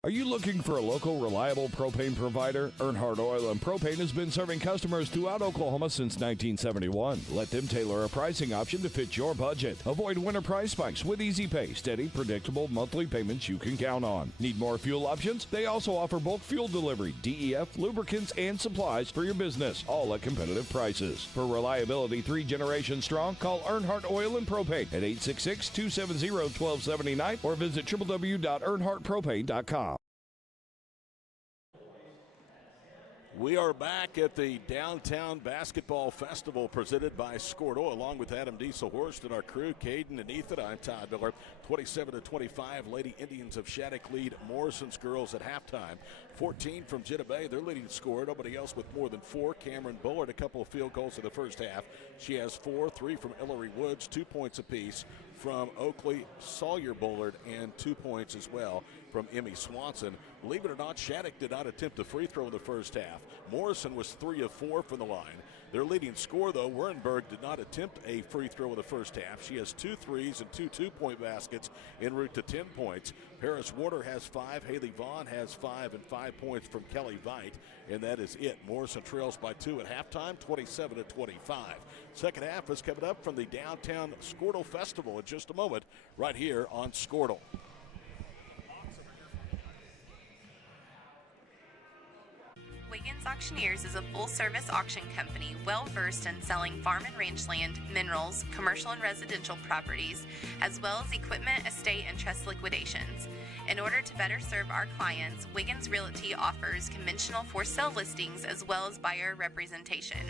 Are you looking for a local, reliable propane provider? Earnhardt Oil and Propane has been serving customers throughout Oklahoma since 1971. Let them tailor a pricing option to fit your budget. Avoid winter price spikes with easy pay, steady, predictable monthly payments you can count on. Need more fuel options? They also offer bulk fuel delivery, DEF, lubricants, and supplies for your business, all at competitive prices. For reliability 3 generations strong, call Earnhardt Oil and Propane at 866-270-1279 or visit www.earnhardtpropane.com. We are back at the Downtown Basketball Festival presented by Squirtle, along with Adam Diesel-Horst and our crew, Caden and Ethan. I'm Todd Miller. 27-25, Lady Indians of Shattuck lead Morrison's girls at halftime. 14 from Jenna Bay, their leading scorer. Nobody else with more than 4. Cameron Bullard, a couple of field goals in the first half. She has 4, 3 from Ellery Woods, 2 points apiece from Oakley, Sawyer Bullard, and 2 points as well from Emmy Swanson. Believe it or not, Shattuck did not attempt a free throw in the first half. Morrison was 3 of 4 from the line. Their leading scorer, though, Wernberg, did not attempt a free throw in the first half. She has 2 threes and 2 two-point baskets en route to 10 points. Paris Warner has 5. Haley Vaughn has 5 and 5 points from Kelly Veit, and that is it. Morrison trails by 2 at halftime, 27-25. Second half is coming up from the Downtown Squirtle Festival in just a moment, right here on Squirtle. Wiggins Auctioneers is a full-service auction company well-versed in selling farm and ranch land, minerals, commercial and residential properties, as well as equipment, estate, and trust liquidations. In order to better serve our clients, Wiggins Realty offers conventional for-sale listings as well as buyer representation.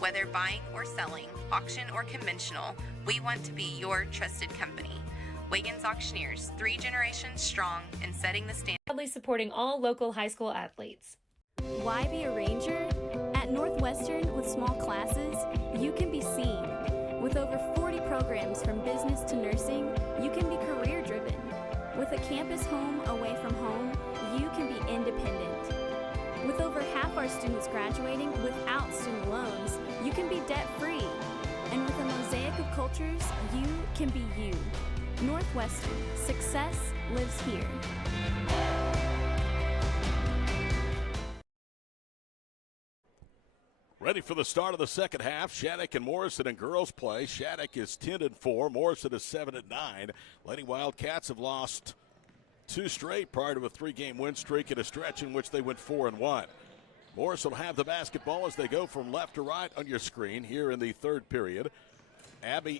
Whether buying or selling, auction or conventional, we want to be your trusted company. Wiggins Auctioneers, 3 generations strong and setting the standard. Proudly supporting all local high school athletes. Why be a ranger? At Northwestern, with small classes, you can be seen. With over 40 programs from business to nursing, you can be career-driven. With a campus home away from home, you can be independent. With over half our students graduating without student loans, you can be debt-free. And with a mosaic of cultures, you can be you. Northwestern, success lives here. Ready for the start of the second half. Shattuck and Morrison in girls play. Shattuck is 10-4. Morrison is 7-9. Lady Wildcats have lost 2 straight prior to a 3-game win streak in a stretch in which they went 4-1. Morrison will have the basketball as they go from left to right on your screen here in the third period. That's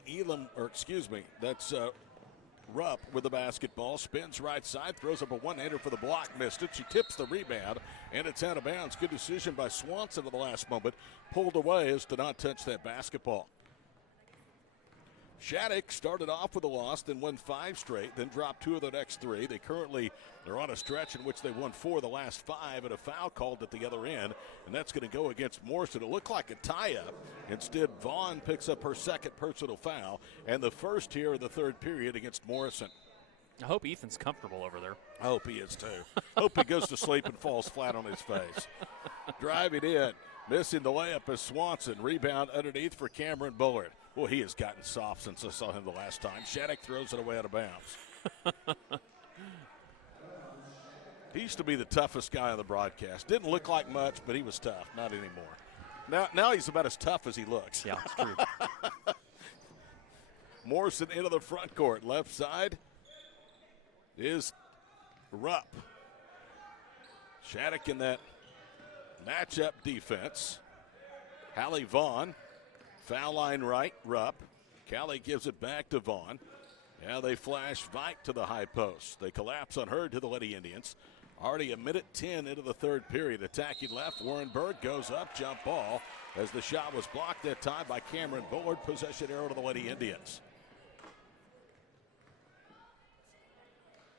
Rupp with the basketball, spins right side, throws up a one-hander for the block, missed it. She tips the rebound, and it's out of bounds. Good decision by Swanson at the last moment. Pulled away as to not touch that basketball. Shattuck started off with a loss, then won 5 straight, then dropped 2 of the next 3. They currently are on a stretch in which they won 4 of the last 5, and a foul called at the other end, and that's going to go against Morrison. It looked like a tie-up. Instead, Vaughn picks up her second personal foul, and the first here in the third period against Morrison. I hope Ethan's comfortable over there. I hope he is, too. Hope he goes to sleep and falls flat on his face. Driving in, missing the layup is Swanson. Rebound underneath for Cameron Bullard. Well, he has gotten soft since I saw him the last time. Shattuck throws it away out of bounds. He used to be the toughest guy on the broadcast. Didn't look like much, but he was tough. Not anymore. Now he's about as tough as he looks. Yeah, it's true. Morrison into the front court. Left side is Rupp. Shattuck in that matchup defense. Hallie Vaughn. Foul line right, Rupp. Callie gives it back to Vaughn. Now they flash Vike to the high post. They collapse on her to the Lady Indians. Already 1:10 into the third period. Attacking left, Warren Berg goes up, jump ball, as the shot was blocked that time by Cameron Bullard. Possession arrow to the Lady Indians.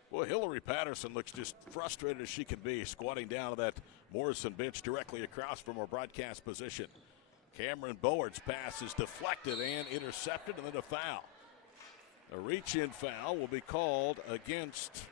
Boy, Hillary Patterson looks just frustrated as she can be, squatting down to that Morrison bench directly across from her broadcast position. Cameron Bullard's pass is deflected and intercepted, and then a foul. A reach-in foul will be called against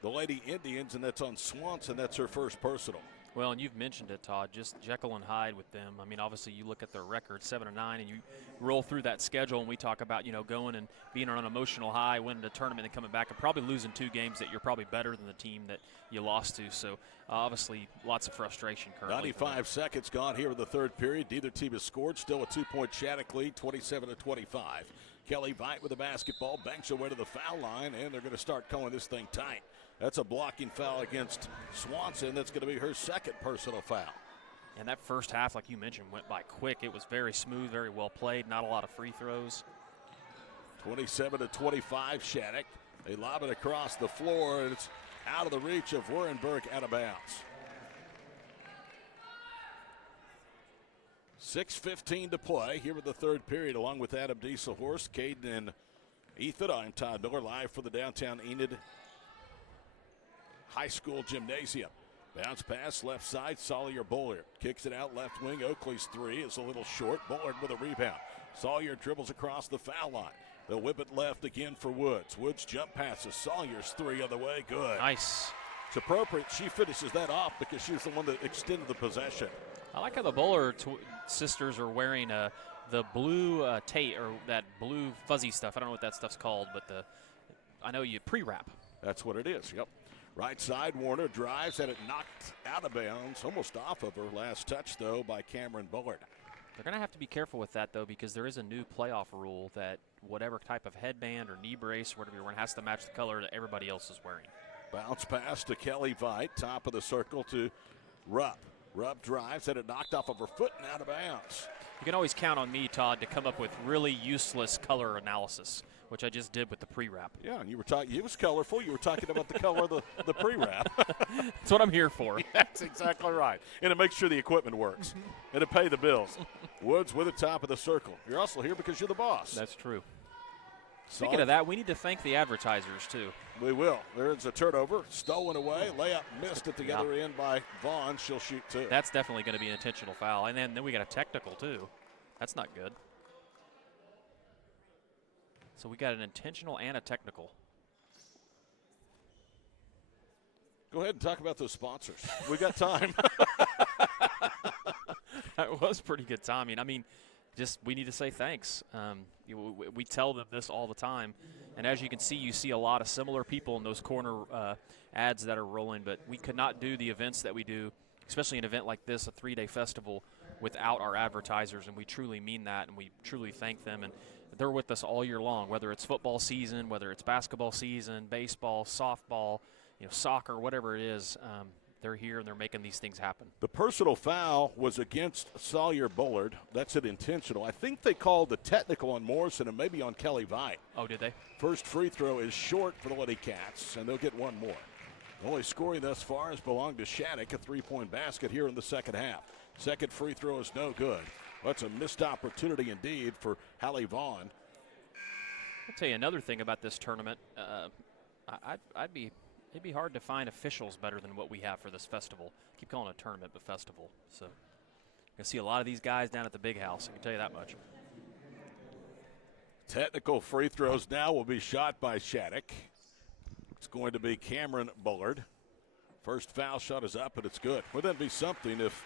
the Lady Indians, and that's on Swanson. That's her first personal. Well, and you've mentioned it, Todd, just Jekyll and Hyde with them. I mean, obviously you look at their record, 7-9, and you roll through that schedule, and we talk about, going and being on an emotional high, winning a tournament and coming back, and probably losing 2 games that you're probably better than the team that you lost to. So, obviously, lots of frustration currently. 95 seconds gone here in the third period. Neither team has scored. Still a 2-point Shattuck lead, 27-25. Kelly Vite with the basketball, banks away to the foul line, and they're going to start calling this thing tight. That's a blocking foul against Swanson. That's going to be her second personal foul. And that first half, like you mentioned, went by quick. It was very smooth, very well played, not a lot of free throws. 27-25 Shattuck. They lob it across the floor, and it's out of the reach of Wurrenberg, out of bounds. 6:15 to play here in the third period, along with Adam Dieselhorst, Caden, and Ethan. I'm Todd Miller, live from the downtown Enid High School Gymnasium. Bounce pass left side, Sawyer Bullard kicks it out left wing. Oakley's 3 is a little short. Bullard with a rebound. Sawyer dribbles across the foul line. They'll whip it left again for Woods. Woods jump passes. Sawyer's 3 on the way. Good. Nice. It's appropriate. She finishes that off because she's the one that extended the possession. I like how the Bullard sisters are wearing the blue tape, or that blue fuzzy stuff. I don't know what that stuff's called, but I know you pre-wrap. That's what it is. Yep. Right side, Warner drives, had it knocked out of bounds, almost off of her. Last touch, though, by Cameron Bullard. They're going to have to be careful with that, though, because there is a new playoff rule that whatever type of headband or knee brace or whatever you're wearing has to match the color that everybody else is wearing. Bounce pass to Kelly Vite, top of the circle to Rupp. Rupp drives, had it knocked off of her foot and out of bounds. You can always count on me, Todd, to come up with really useless color analysis, which I just did with the pre-wrap. Yeah, and you were talking. It was colorful. You were talking about the color of the pre-wrap. That's what I'm here for. That's exactly right. And it makes sure the equipment works. And to pay the bills. Woods with the top of the circle. You're also here because you're the boss. That's true. Speaking of that, we need to thank the advertisers, too. We will. There's a turnover. Stolen away. Layup missed at the other end by Vaughn. She'll shoot 2. That's definitely going to be an intentional foul. And then we got a technical, too. That's not good. So we got an intentional and a technical. Go ahead and talk about those sponsors. We got time. That was pretty good timing. I mean, just we need to say thanks. We tell them this all the time, and as you can see, you see a lot of similar people in those corner ads that are rolling, but we could not do the events that we do, especially an event like this, a 3-day festival, without our advertisers, and we truly mean that, and we truly thank them. And they're with us all year long, whether it's football season, whether it's basketball season, baseball, softball, soccer, whatever it is. They're here and they're making these things happen. The personal foul was against Sawyer Bullard. That's an intentional. I think they called the technical on Morrison and maybe on Kelly Vite. Oh, did they? First free throw is short for the Lady Cats, and they'll get one more. The only scoring thus far has belonged to Shattuck, a 3-point basket here in the second half. Second free throw is no good. That's a missed opportunity indeed for Hallie Vaughn. I'll tell you another thing about this tournament. It'd be hard to find officials better than what we have for this festival. I keep calling it a tournament, but festival. So you'll see a lot of these guys down at the big house. I can tell you that much. Technical free throws now will be shot by Shattuck. It's going to be Cameron Bullard. First foul shot is up, and it's good. Wouldn't that be something if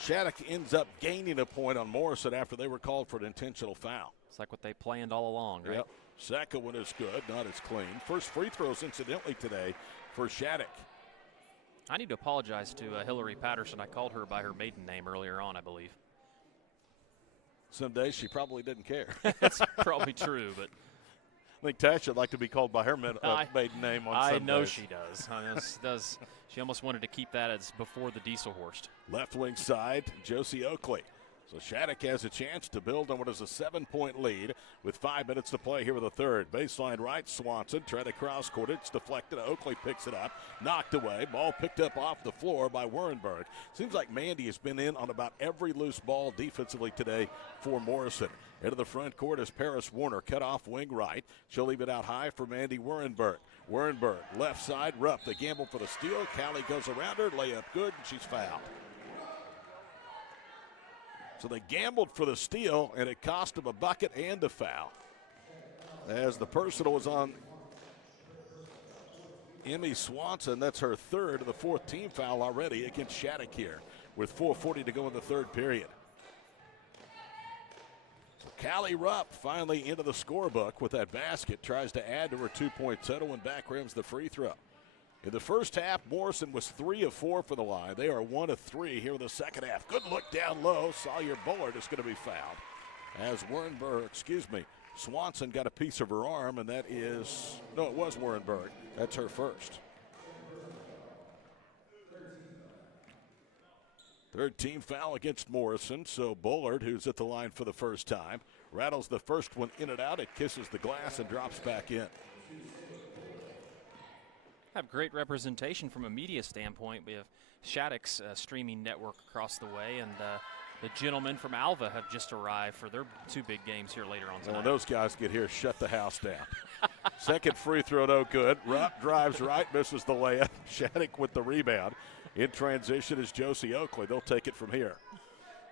Shattuck ends up gaining a point on Morrison after they were called for an intentional foul? It's like what they planned all along, right? Yep. Second one is good, not as clean. First free throws, incidentally, today for Shattuck. I need to apologize to Hillary Patterson. I called her by her maiden name earlier on, I believe. Some days she probably didn't care. That's probably true, but I think Tasha would like to be called by her maiden name on some I know days. she does. She almost wanted to keep that as before the Dieselhorst. Left wing side, Josie Oakley. So Shattuck has a chance to build on what is a 7-point lead with 5 minutes to play here in the third. Baseline right, Swanson tried to cross court. It's deflected. Oakley picks it up, knocked away. Ball picked up off the floor by Wernberg. Seems like Mandy has been in on about every loose ball defensively today for Morrison. Into the front court is Paris Warner, cut off wing right. She'll leave it out high for Mandy Wernberg. Wernberg, left side, Rupp. The gamble for the steal. Callie goes around her, layup good, and she's fouled. So they gambled for the steal, and it cost them a bucket and a foul. As the personal was on Emmy Swanson, that's her third of the fourth team foul already against Shattuck here with 4:40 to go in the third period. So Callie Rupp finally into the scorebook with that basket, tries to add to her 2-point total and back rims the free throw. In the first half, Morrison was 3 of 4 for the line. They are 1 of 3 here in the second half. Good look down low. Sawyer Bullard is going to be fouled. As Swanson got a piece of her arm, and that is, no, it was Wernberg. That's her first. Third team foul against Morrison. So Bullard, who's at the line for the first time, rattles the first one in and out. It kisses the glass and drops back in. Have great representation from a media standpoint. We have Shattuck's streaming network across the way, and the gentlemen from Alva have just arrived for their 2 big games here later on tonight. When those guys get here, shut the house down. Second free throw, no good. Rupp drives right, misses the layup. Shattuck with the rebound. In transition is Josie Oakley. They'll take it from here.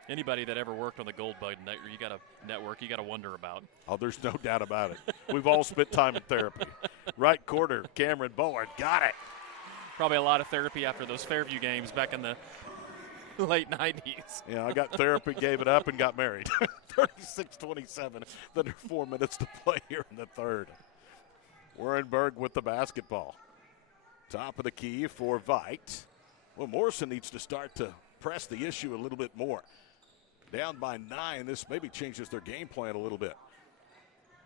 Anybody that ever worked on the Gold Bug network, you got to wonder about. Oh, there's no doubt about it. We've all spent time in therapy. Right quarter, Cameron Bullard got it. Probably a lot of therapy after those Fairview games back in the late 90s. Yeah, I got therapy, gave it up, and got married. 36-27, under 4 minutes to play here in the third. Wernberg with the basketball. Top of the key for Vite. Well, Morrison needs to start to press the issue a little bit more. Down by 9, this maybe changes their game plan a little bit.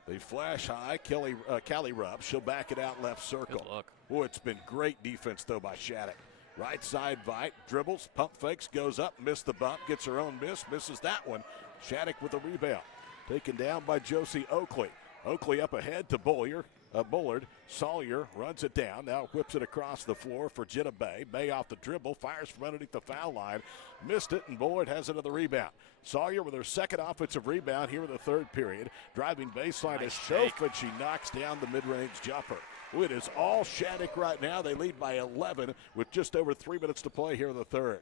They flash high, Callie Rupp. She'll back it out left circle. Good look. Oh, it's been great defense, though, by Shattuck. Right side, Vite, dribbles, pump fakes, goes up, missed the bump, gets her own miss, misses that one. Shattuck with a rebound. Taken down by Josie Oakley. Oakley up ahead to Bullard. Sawyer runs it down, now whips it across the floor for Jenna Bay. Bay off the dribble, fires from underneath the foul line. Missed it, and Bullard has another rebound. Sawyer with her second offensive rebound here in the third period. Driving baseline is Shof, and she knocks down the mid-range jumper. It is all Shattuck right now. They lead by 11 with just over 3 minutes to play here in the third.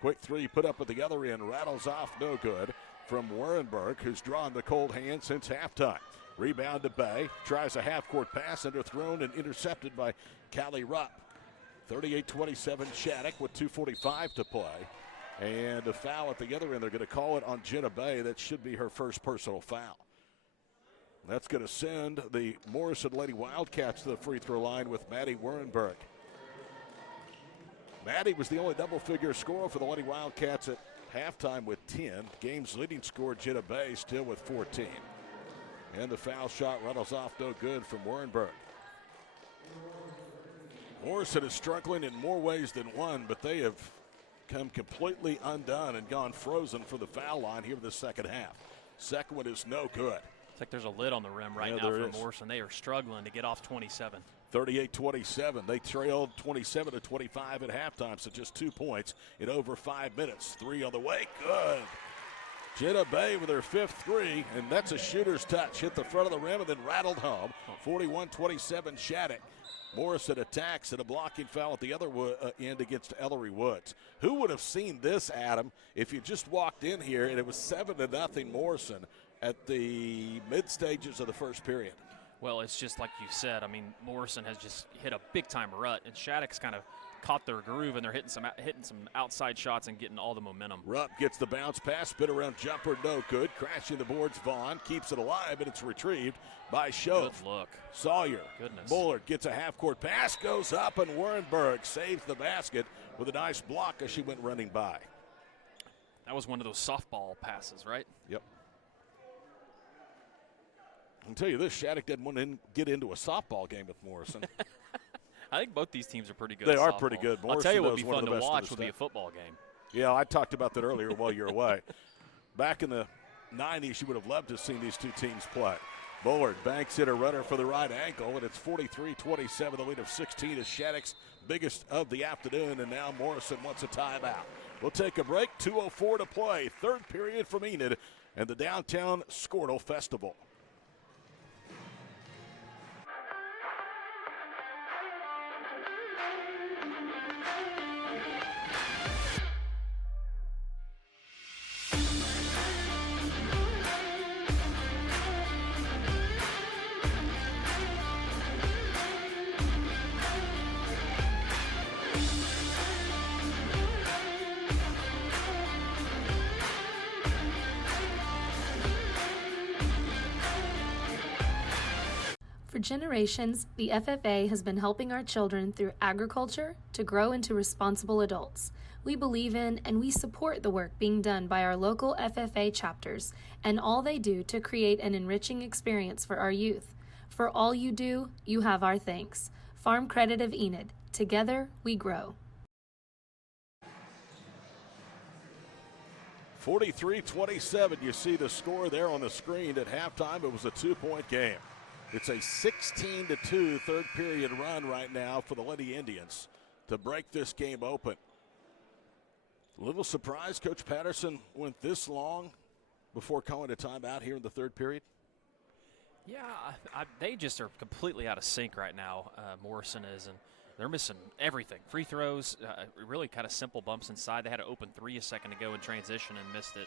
Quick three put up at the other end, rattles off, no good from Wernberg, who's drawn the cold hand since halftime. Rebound to Bay, tries a half-court pass, underthrown and intercepted by Callie Rupp. 38-27 Shattuck with 2:45 to play And a foul at the other end. They're going to call it on Jenna Bay. That should be her first personal foul. That's going to send the Morrison Lady Wildcats to the free throw line with Maddie Wernberg. Maddie was the only double-figure scorer for the Lady Wildcats at halftime with 10. Game's leading scorer, Jenna Bay, still with 14. And the foul shot rattles off, no good from Wernberg. Morrison is struggling in more ways than one, but they have come completely undone and gone frozen for the foul line here in the second half. Second one is no good. It's like there's a lid on the rim right now for Morrison. They are struggling to get off 27. 38-27. They trailed 27-25 at halftime, so just 2 points in over 5 minutes. 3 on the way. Good. Jenna Bay with her 5th three, and that's a shooter's touch. Hit the front of the rim and then rattled home. 41-27 Shattuck. Morrison attacks and a blocking foul at the other end against Ellery Woods. Who would have seen this, Adam, if you just walked in here and it was 7-0 Morrison at the mid stages of the first period? Well, it's just like you said. I mean, Morrison has just hit a big-time rut, and Shattuck's kind of caught their groove, and they're hitting some outside shots and getting all the momentum. Rupp gets the bounce pass, spin around jumper, no good. Crashing the boards, Vaughn keeps it alive, and it's retrieved by Schoaf. Good look. Sawyer. Goodness. Bullard gets a half-court pass, goes up, and Wernberg saves the basket with a nice block as she went running by. That was one of those softball passes, right? Yep. I can tell you this, Shattuck didn't want to get into a softball game with Morrison. I think both these teams are pretty good. They at are softball. pretty good. I'll tell you what would be fun to watch would be a football game. Yeah, I talked about that earlier while you're away. Back in the 90s, you would have loved to have seen these two teams play. Bullard banks it a runner for the right ankle, and it's 43-27. The lead of 16 is Shattuck's biggest of the afternoon, and now Morrison wants a timeout. We'll take a break. 2:04 to play. Third period from Enid and the Downtown Squirtle Festival. For generations, the FFA has been helping our children through agriculture to grow into responsible adults. We believe in and we support the work being done by our local FFA chapters and all they do to create an enriching experience for our youth. For all you do, you have our thanks. Farm Credit of Enid. Together, we grow. 43-27. You see the score there on the screen. At halftime, it was a 2-point game. It's a 16-2 third period run right now for the Lady Indians to break this game open. A little surprised Coach Patterson went this long before calling a timeout here in the third period. Yeah, they just are completely out of sync right now, Morrison is, and they're missing everything. Free throws, really kind of simple bumps inside. They had an open three a second ago in transition and missed it.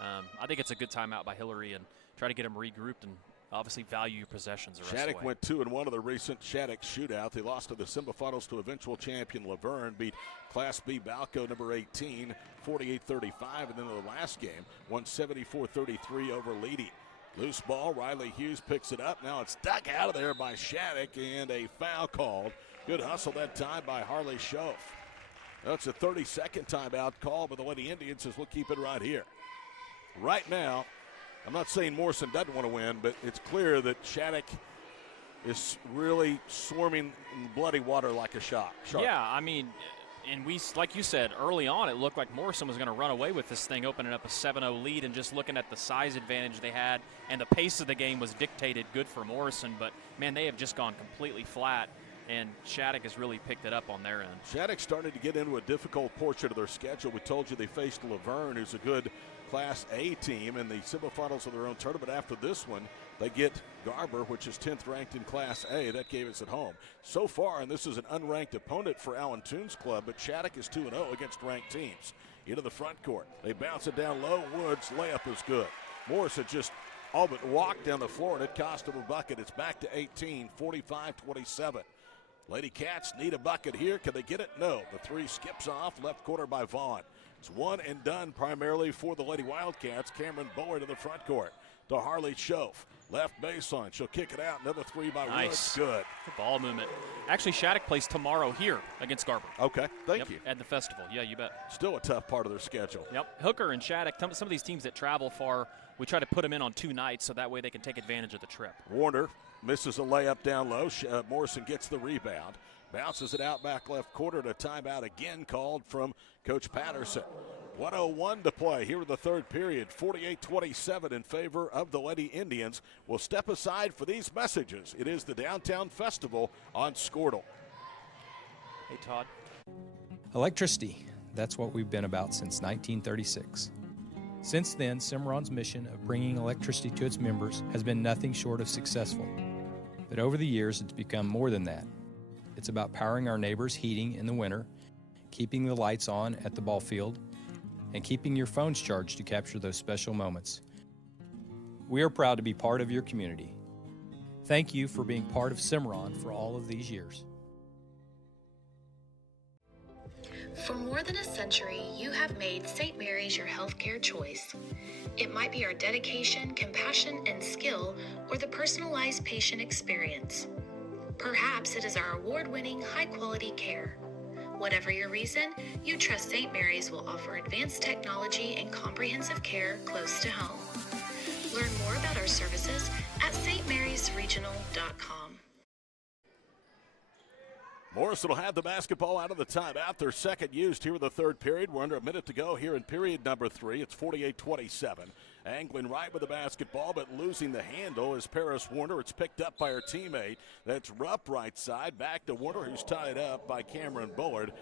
I think it's a good timeout by Hillary and try to get them regrouped and obviously value your possessions the rest of the way. Shattuck went 2-1 of the recent Shattuck shootout. They lost to the semifinals to eventual champion Laverne, beat Class B Balco number 18, 48-35, and then in the last game, won 74-33 over Leedy. Loose ball, Riley Hughes picks it up. Now it's dug out of there by Shattuck, and a foul called. Good hustle that time by Harley Schoaf. That's a 30-second timeout call by the Lady Indians, as we'll keep it right here. Right now, I'm not saying Morrison doesn't want to win, but it's clear that Shattuck is really swarming in bloody water like a shark. Yeah, I mean, and we, like you said, early on it looked like Morrison was going to run away with this thing, opening up a 7-0 lead, and just looking at the size advantage they had and the pace of the game was dictated good for Morrison, but, man, they have just gone completely flat, and Shattuck has really picked it up on their end. Shattuck started to get into a difficult portion of their schedule. We told you they faced Laverne, who's a good Class A team in the semifinals of their own tournament. After this one, they get Garber, which is 10th ranked in Class A. That gave us at home. So far, and this is an unranked opponent for Allen Toon's club, but Shattuck is 2-0 against ranked teams. Into the front court. They bounce it down low. Woods' layup is good. Morrison just all but walked down the floor, and it cost him a bucket. It's back to 18, 45-27. Lady Cats need a bucket here. Can they get it? No. The three skips off, left corner by Vaughn. It's one and done primarily for the Lady Wildcats. Cameron Bullard in the front court to Harley Schoaf. Left baseline. She'll kick it out. Another three by Woods. Good. Good ball movement. Actually, Shattuck plays tomorrow here against Garber. Okay, thank you. At the festival. Yeah, you bet. Still a tough part of their schedule. Yep. Hooker and Shattuck, some of these teams that travel far, we try to put them in on 2 nights so that way they can take advantage of the trip. Warner misses a layup down low. Morrison gets the rebound. Bounces it out back left quarter to timeout again called from Coach Patterson. 1:01 to play here in the third period. 48-27 in favor of the Lady Indians. We'll step aside for these messages. It is the Downtown Festival on Squirtle. Hey, Todd. Electricity. That's what we've been about since 1936. Since then, Cimarron's mission of bringing electricity to its members has been nothing short of successful. But over the years, it's become more than that. It's about powering our neighbors' heating in the winter, keeping the lights on at the ball field, and keeping your phones charged to capture those special moments. We are proud to be part of your community. Thank you for being part of Cimarron for all of these years. For more than a century, you have made St. Mary's your healthcare choice. It might be our dedication, compassion, and skill, or the personalized patient experience. Perhaps it is our award-winning, high-quality care. Whatever your reason, you trust St. Mary's will offer advanced technology and comprehensive care close to home. Learn more about our services at stmarysregional.com. Morrison will have the basketball out of the timeout. Their second used here in the third period. We're under a minute to go here in period number 3. It's 48-27. Angling right with the basketball, but losing the handle is Paris Warner. It's picked up by her teammate. That's Rupp right side. Back to Warner, who's tied up by Cameron Bullard.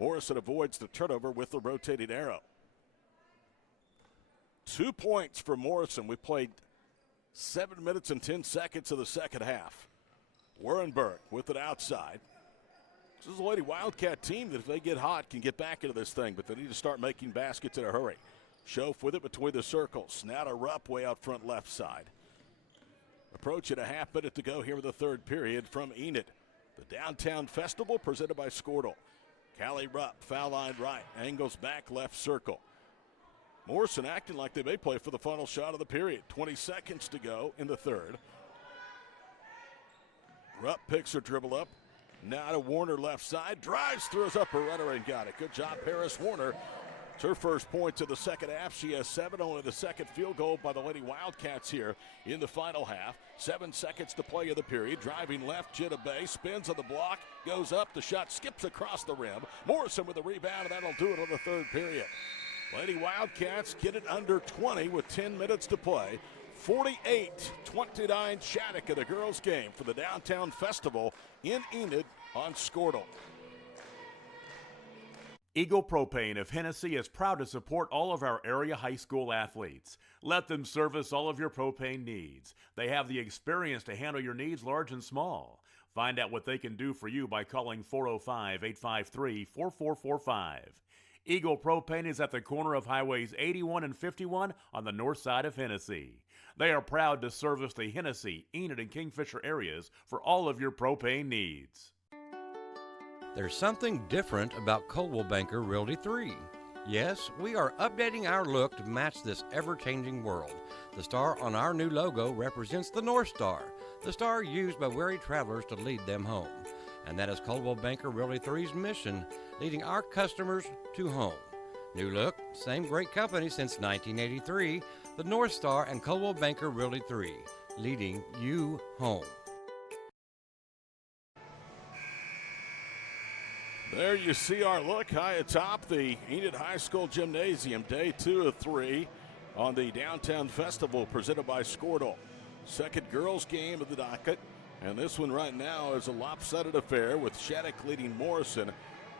Morrison avoids the turnover with the rotating arrow. 2 points for Morrison. We played 7 minutes and 10 seconds of the second half. Wernberg with it outside. This is a Lady Wildcat team that if they get hot can get back into this thing, but they need to start making baskets in a hurry. Schoaf with it between the circles. Now to Rupp way out front left side. Approaching a half minute to go here in the third period from Enid. The Downtown Festival presented by Squirtle. Callie Rupp, foul line right, angles back left circle. Morrison acting like they may play for the final shot of the period. 20 seconds to go in the third. Rupp picks her dribble up. Now to Warner left side. Drives, throws up her runner and got it. Good job, Paris Warner. It's her first points of the second half. She has 7, only the second field goal by the Lady Wildcats here in the final half. 7 seconds to play of the period. Driving left, Jitta Bay spins on the block, goes up. The shot skips across the rim. Morrison with the rebound, and that'll do it on the third period. Lady Wildcats get it under 20 with 10 minutes to play. 48-29 Shattuck in the girls' game for the Downtown Festival in Enid on Squirtle. Eagle Propane of Hennessy is proud to support all of our area high school athletes. Let them service all of your propane needs. They have the experience to handle your needs large and small. Find out what they can do for you by calling 405-853-4445. Eagle Propane is at the corner of Highways 81 and 51 on the north side of Hennessy. They are proud to service the Hennessy, Enid, and Kingfisher areas for all of your propane needs. There's something different about Coldwell Banker Realty 3. Yes, we are updating our look to match this ever-changing world. The star on our new logo represents the North Star, the star used by weary travelers to lead them home. And that is Coldwell Banker Realty 3's mission, leading our customers to home. New look, same great company since 1983, the North Star and Coldwell Banker Realty 3, leading you home. There you see our look high atop the Enid High School Gymnasium. Day 2 of 3 on the Downtown Festival presented by Squirtle. Second girls game of the docket. And this one right now is a lopsided affair with Shattuck leading Morrison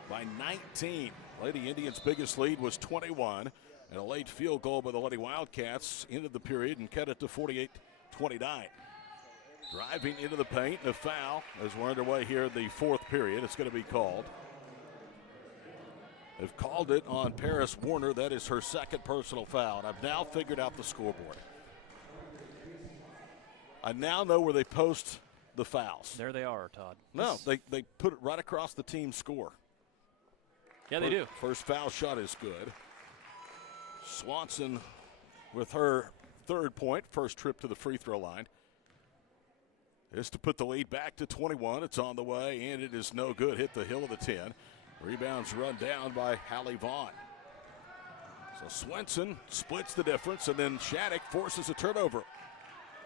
by 19. Lady Indians' biggest lead was 21. And a late field goal by the Lady Wildcats ended the period and cut it to 48-29. Driving into the paint, and a foul as we're underway here in the fourth period. It's going to be called. They've called it on Paris Warner. That is her second personal foul. And I've now figured out the scoreboard. I now know where they post the fouls. There they are, Todd. No, they put it right across the team score. Yeah, they do. First foul shot is good. Swanson with her third point, first trip to the free throw line. Is to put the lead back to 21. It's on the way, and it is no good. Hit the hill of the 10. Rebounds run down by Hallie Vaughn. So Swenson splits the difference, and then Shattuck forces a turnover.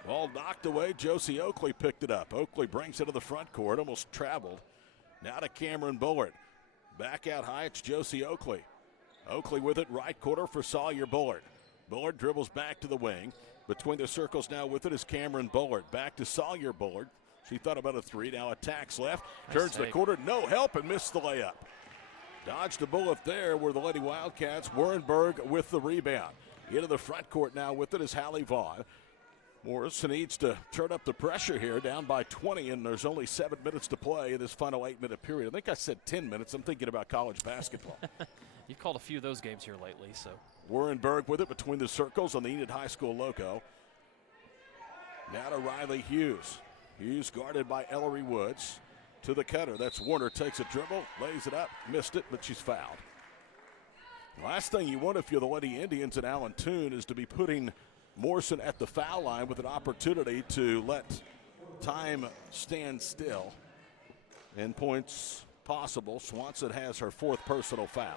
Ball knocked away. Josie Oakley picked it up. Oakley brings it to the front court, almost traveled. Now to Cameron Bullard. Back out high, it's Josie Oakley. Oakley with it, right quarter for Sawyer Bullard. Bullard dribbles back to the wing. Between the circles now with it is Cameron Bullard. Back to Sawyer Bullard. She thought about a three, now attacks left. Turns the quarter, no help, and missed the layup. Dodged a bullet there were the Lady Wildcats. Warrenberg with the rebound. Into the front court now with it is Hallie Vaughn. Morrison needs to turn up the pressure here, down by 20, and there's only 7 minutes to play in this final 8-minute period. I think I said 10 minutes. I'm thinking about college basketball. You've called a few of those games here lately, so. Warrenberg with it between the circles on the Enid High School logo. Now to Riley Hughes. Hughes guarded by Ellery Woods. To the cutter, that's Warner, takes a dribble, lays it up, missed it, but she's fouled. Last thing you want if you're the Lady Indians and Allen Toon is to be putting Morrison at the foul line with an opportunity to let time stand still. And points possible. Swanson has her fourth personal foul.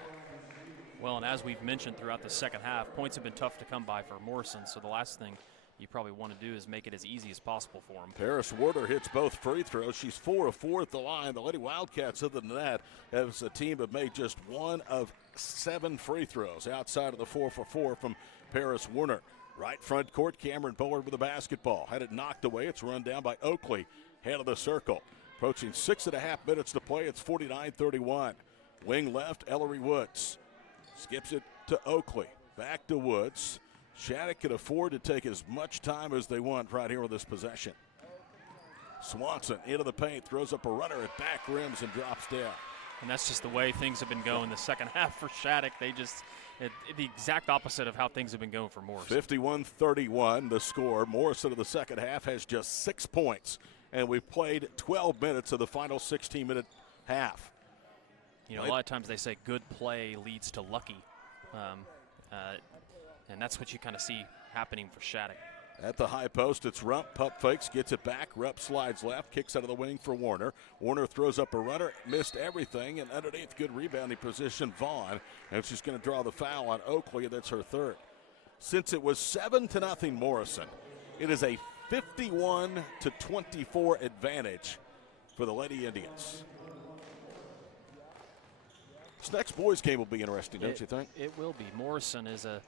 Well, and as we've mentioned throughout the second half, points have been tough to come by for Morrison, so the last thing you probably want to do is make it as easy as possible for him. Paris Warder hits both free throws. She's 4 of 4 at the line. The Lady Wildcats, other than that, as a team have made just 1 of 7 free throws outside of the 4 for 4 from Paris Warner. Right front court, Cameron Bullard with the basketball. Had it knocked away. It's run down by Oakley. Head of the circle. Approaching 6.5 minutes to play. It's 49-31. Wing left, Ellery Woods. Skips it to Oakley. Back to Woods. Shattuck can afford to take as much time as they want right here with this possession. Swanson into the paint, throws up a runner at back rims and drops down. And that's just the way things have been going the second half for Shattuck. They just, the exact opposite of how things have been going for Morrison. 51-31 the score. Morrison in the second half has just 6 points. And we've played 12 minutes of the final 16-minute half. You know, a lot of times they say good play leads to lucky. And that's what you kind of see happening for Shattuck. At the high post, it's Rupp. Pup fakes, gets it back. Rupp slides left, kicks out of the wing for Warner. Warner throws up a runner, missed everything, and underneath, good rebounding position, Vaughn. And she's going to draw the foul on Oakley, and that's her third. Since it was 7-0 Morrison, it is a 51-24 advantage for the Lady Indians. This next boys game will be interesting, don't you think? It will be. Morrison is a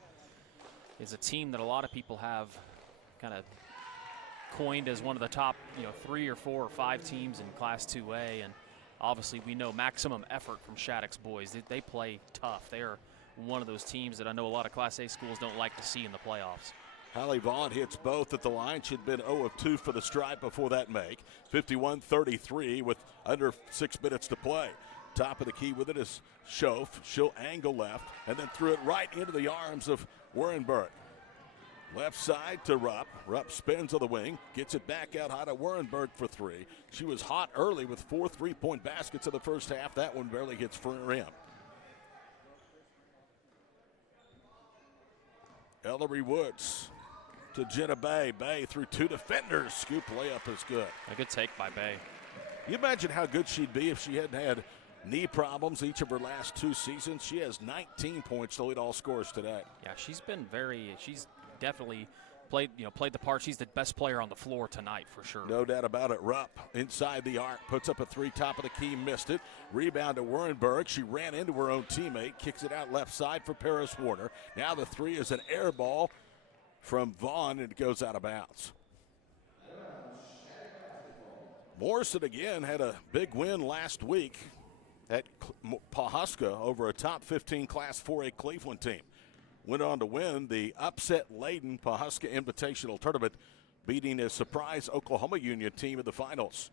team that a lot of people have kind of coined as one of the top, 3 or 4 or 5 teams in Class 2A, and obviously we know maximum effort from Shattuck's boys. They play tough. They are one of those teams that I know a lot of Class A schools don't like to see in the playoffs. Hallie Vaughn hits both at the line. She'd been 0 of 2 for the Stripe before that make. 51-33 with under 6 minutes to play. Top of the key with it is Schoaf. She'll angle left and then threw it right into the arms of Warrenberg. Left side to Rupp. Rupp spins on the wing, gets it back out high to Warrenberg for 3. She was hot early with 4 3-point baskets in the first half. That one barely hits for a rim. Ellery Woods to Jenna Bay. Bay through 2 defenders. Scoop layup is good. A good take by Bay. You imagine how good she'd be if she hadn't had knee problems each of her last 2 seasons. She has 19 points to lead all scorers today. Yeah, she's definitely played the part. She's the best player on the floor tonight for sure. No doubt about it. Rupp inside the arc, puts up a 3, top of the key, missed it. Rebound to Warrenberg. She ran into her own teammate, kicks it out left side for Paris Warner. Now the 3 is an air ball from Vaughn, and it goes out of bounds. Morrison again had a big win last week at Pawhuska over a top 15 Class 4A Cleveland team. Went on to win the upset-laden Pawhuska Invitational Tournament, beating a surprise Oklahoma Union team in the finals.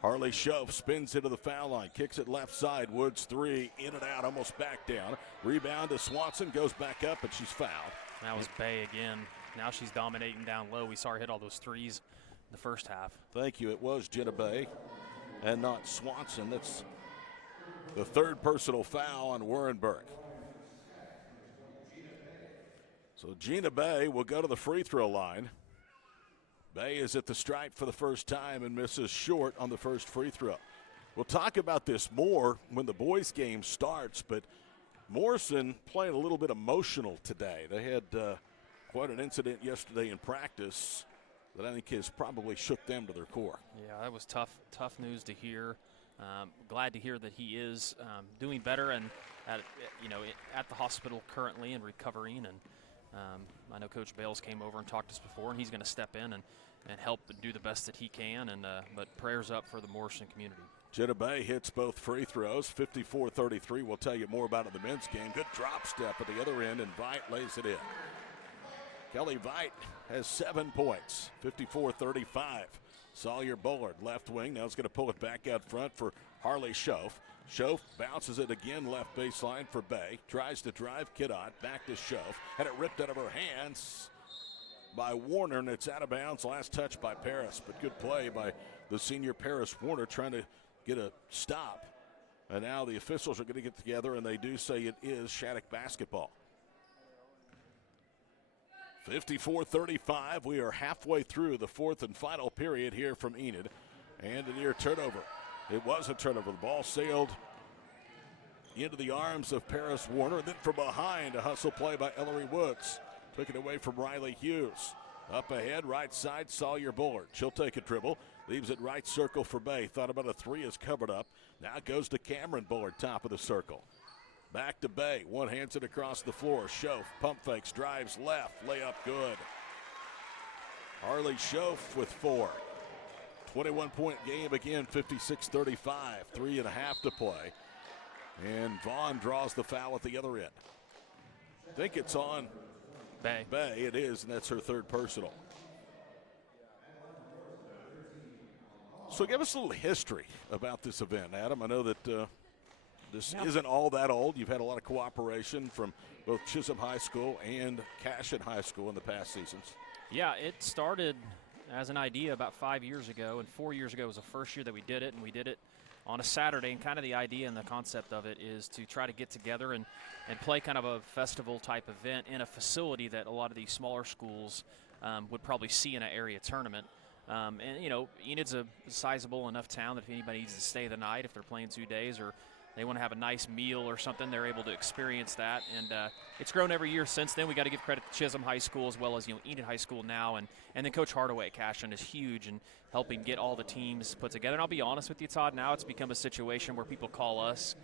Harley Schoaf spins into the foul line, kicks it left side. Woods 3, in and out, almost back down. Rebound to Swanson, goes back up, and she's fouled. That was Bay again. Now she's dominating down low. We saw her hit all those threes in the first half. Thank you. It was Jenna Bay and not Swanson. That's the third personal foul on Warrenberg. So Gina Bay will go to the free throw line. Bay is at the stripe for the first time and misses short on the first free throw. We'll talk about this more when the boys' game starts, but Morrison playing a little bit emotional today. They had quite an incident yesterday in practice that I think has probably shook them to their core. Yeah, that was tough news to hear. Glad to hear that he is doing better and at the hospital currently and recovering. And I know Coach Bales came over and talked to us before, and he's going to step in and help and do the best that he can. And but prayers up for the Morrison community. Jenna Bay hits both free throws, 54-33. We'll tell you more about it in the men's game. Good drop step at the other end, and Veit lays it in. Kelly Veit has 7 points, 54-35. Sawyer Bullard, left wing, now he's going to pull it back out front for Harley Schoaf. Schoaf bounces it again left baseline for Bay. Tries to drive Kidott, back to Schoaf. Had it ripped out of her hands by Warner, and it's out of bounds. Last touch by Paris, but good play by the senior Paris Warner trying to get a stop. And now the officials are going to get together, and they do say it is Shattuck basketball. 54-35. We are halfway through the fourth and final period here from Enid. And a near turnover. It was a turnover. The ball sailed into the arms of Paris Warner. And then from behind, a hustle play by Ellery Woods. Took it away from Riley Hughes. Up ahead, right side, Sawyer Bullard. She'll take a dribble. Leaves it right circle for Bay. Thought about a three, is covered up. Now it goes to Cameron Bullard, top of the circle. Back to Bay. One hands it across the floor. Schoaf pump fakes, drives left. Layup good. Harley Schoaf with 4. 21-point game again, 56-35. 3.5 to play. And Vaughn draws the foul at the other end. I think it's on Bay. Bay, it is, and that's her third personal. So give us a little history about this event, Adam. I know that this isn't all that old. You've had a lot of cooperation from both Chisholm High School and Cashin High School in the past seasons. Yeah, it started as an idea about 5 years ago, and 4 years ago was the first year that we did it, and we did it on a Saturday. And kind of the idea and the concept of it is to try to get together and play kind of a festival type event in a facility that a lot of these smaller schools would probably see in an area tournament. And, Enid's a sizable enough town that if anybody needs to stay the night, if they're playing 2 days or they want to have a nice meal or something, they're able to experience that. And it's grown every year since then. We got to give credit to Chisholm High School as well as, Enid High School now. And then Coach Hardaway at Cashin is huge in helping get all the teams put together. And I'll be honest with you, Todd, now it's become a situation where people call us.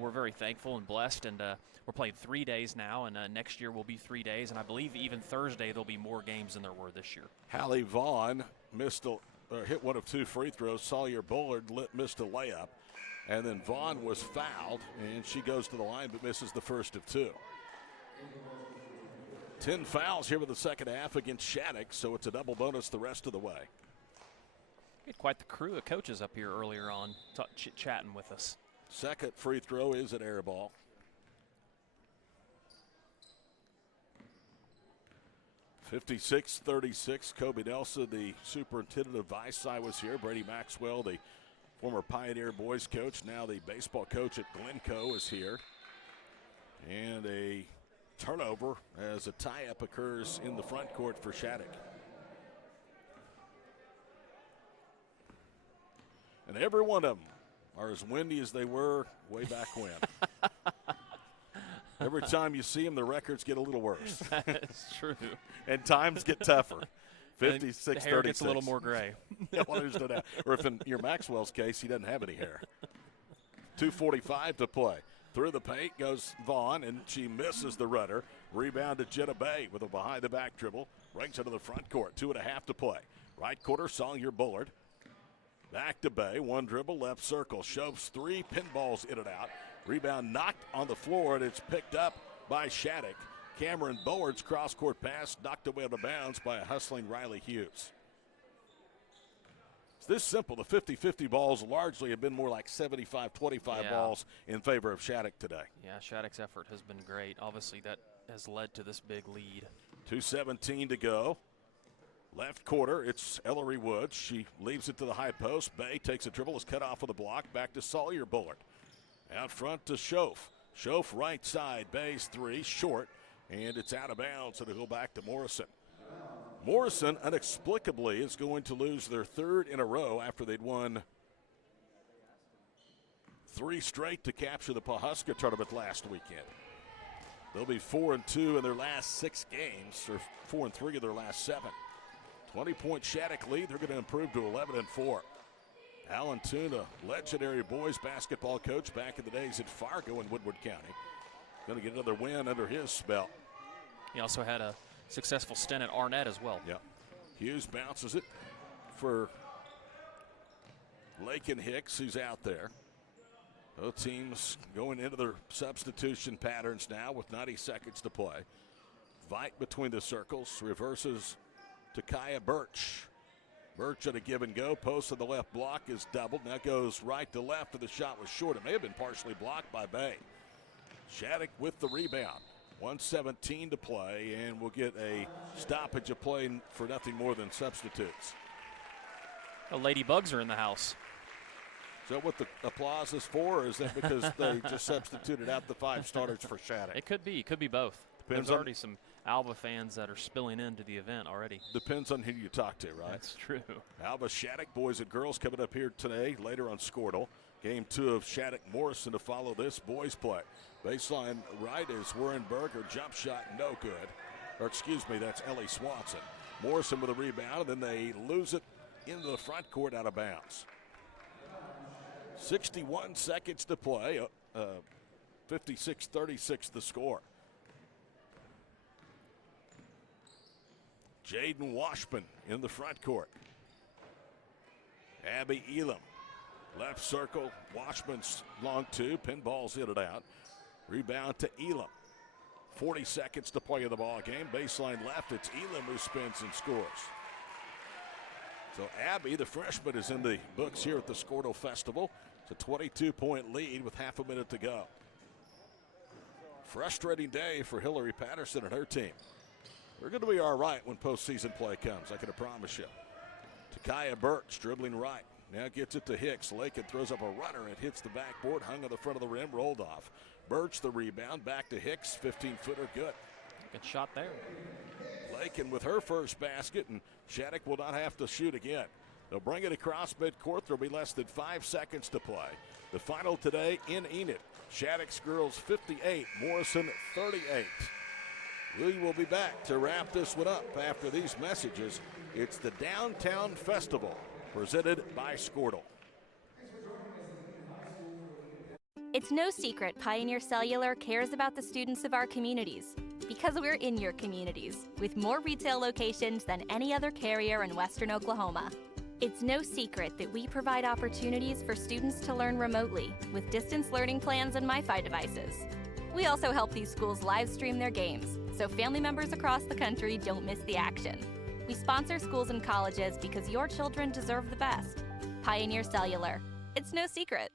We're very thankful and blessed, and we're playing 3 days now, and next year will be 3 days. And I believe even Thursday there'll be more games than there were this year. Hallie Vaughn hit one of 2 free throws. Sawyer Bullard missed a layup. And then Vaughn was fouled, and she goes to the line but misses the first of 2. 10 fouls here with the second half against Shattuck, so it's a double bonus the rest of the way. We had quite the crew of coaches up here earlier on chatting with us. Second free throw is an air ball. (56-36). Kobe Nelson, the superintendent of Vici, was here. Brady Maxwell, the former Pioneer boys coach, now the baseball coach at Glencoe, is here. And a turnover as a tie-up occurs in the front court for Shattuck. And every one of them are as windy as they were way back when. Every time you see them, the records get a little worse. That's true. And times get tougher. 56-36. The hair gets a little more gray. Well, there's no doubt. Or if in your Maxwell's case, he doesn't have any hair. 2:45 to play. Through the paint goes Vaughn, and she misses the rudder. Rebound to Jenna Bay with a behind-the-back dribble. Brings it to the front court. 2.5 to play. Right quarter, Sawyer Bullard. Back to Bay. One dribble, left circle. Shoves 3 pinballs in and out. Rebound knocked on the floor, and it's picked up by Shattuck. Cameron Bullard's cross-court pass knocked away out of bounds by a hustling Riley Hughes. It's this simple. The 50-50 balls largely have been more like 75-25 balls in favor of Shattuck today. Yeah, Shattuck's effort has been great. Obviously, that has led to this big lead. 2:17 to go. Left quarter, it's Ellery Woods. She leaves it to the high post. Bay takes a dribble, is cut off with a block. Back to Sawyer Bullard. Out front to Schoaf. Schoaf right side. Bay's 3, short. And it's out of bounds, and it'll go back to Morrison. Morrison, inexplicably, is going to lose their third in a row after they'd won 3 straight to capture the Pawhuska tournament last weekend. They'll be 4-2 in their last 6 games, or 4-3 in their last 7. 20-point Shattuck lead. They're going to improve to 11-4. Alan Toon, a legendary boys basketball coach back in the days at Fargo in Woodward County, going to get another win under his belt. He also had a successful stint at Arnett as well. Yep. Hughes bounces it for Lakin Hicks, who's out there. Both teams going into their substitution patterns now with 90 seconds to play. Veit between the circles, reverses to Kaya Birch. Birch at a give and go. Post on the left block is doubled. Now goes right to left, and the shot was short. It may have been partially blocked by Bay. Shattuck with the rebound. 1:17 to play, and we'll get a stoppage of play for nothing more than substitutes. The Ladybugs are in the house. Is that what the applause is for, or is that because they just substituted out the 5 starters for Shattuck? It could be. It could be both. Depends. There's already some Alva fans that are spilling into the event already. Depends on who you talk to, right? That's true. Alva Shattuck, boys and girls, coming up here today, later on Squirtle. Game 2 of Shattuck Morrison to follow this boys play. Baseline right is Warrenberger, jump shot no good. Or excuse me, that's Ellie Swanson. Morrison with a rebound, and then they lose it into the front court out of bounds. 61 seconds to play, 56-36 the score. Jaden Washburn in the front court. Abby Elam, left circle, Washburn's long 2, pinballs in and out. Rebound to Elam. 40 seconds to play in the ball game. Baseline left, it's Elam who spins and scores. So Abby, the freshman, is in the books here at the Squirtle Festival. It's a 22-point lead with half a minute to go. Frustrating day for Hillary Patterson and her team. We're going to be all right when postseason play comes, I can promise you. Takaya Birch dribbling right. Now gets it to Hicks. Lakin throws up a runner. It hits the backboard, hung on the front of the rim, rolled off. Birch the rebound, back to Hicks. 15-footer, good. Good shot there. Lakin with her first basket, and Shattuck will not have to shoot again. They'll bring it across midcourt. There'll be less than 5 seconds to play. The final today in Enid. Shattuck's girls 58, Morrison 38. We will be back to wrap this one up after these messages. It's the Downtown Festival, presented by Squirtle. It's no secret Pioneer Cellular cares about the students of our communities, because we're in your communities, with more retail locations than any other carrier in Western Oklahoma. It's no secret that we provide opportunities for students to learn remotely with distance learning plans and MiFi devices. We also help these schools live stream their games, so family members across the country don't miss the action. We sponsor schools and colleges because your children deserve the best. Pioneer Cellular. It's no secret.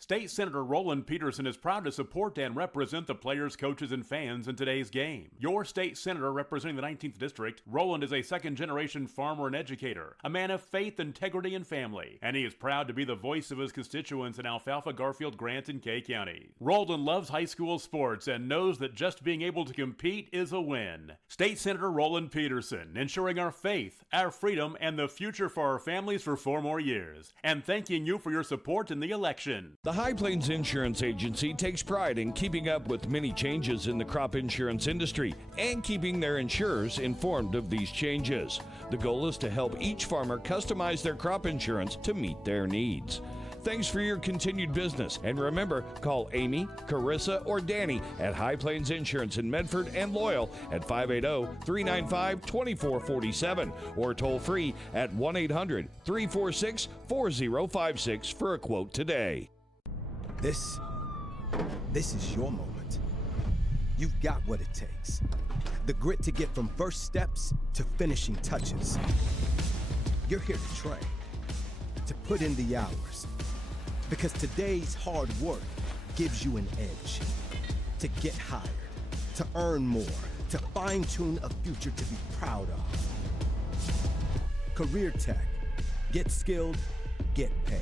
State Senator Roland Peterson is proud to support and represent the players, coaches, and fans in today's game. Your state senator representing the 19th District, Roland is a second-generation farmer and educator, a man of faith, integrity, and family, and he is proud to be the voice of his constituents in Alfalfa, Garfield, Grant, and Kay County. Roland loves high school sports and knows that just being able to compete is a win. State Senator Roland Peterson, ensuring our faith, our freedom, and the future for our families for 4 more years, and thanking you for your support in the election. The High Plains Insurance Agency takes pride in keeping up with many changes in the crop insurance industry and keeping their insurers informed of these changes. The goal is to help each farmer customize their crop insurance to meet their needs. Thanks for your continued business, and remember, call Amy, Carissa, or Danny at High Plains Insurance in Medford and Loyal at 580-395-2447 or toll free at 1-800-346-4056 for a quote today. This is your moment. You've got what it takes. The grit to get from first steps to finishing touches. You're here to train, to put in the hours. Because today's hard work gives you an edge. To get hired, to earn more, to fine-tune a future to be proud of. Career Tech. Get skilled, get paid.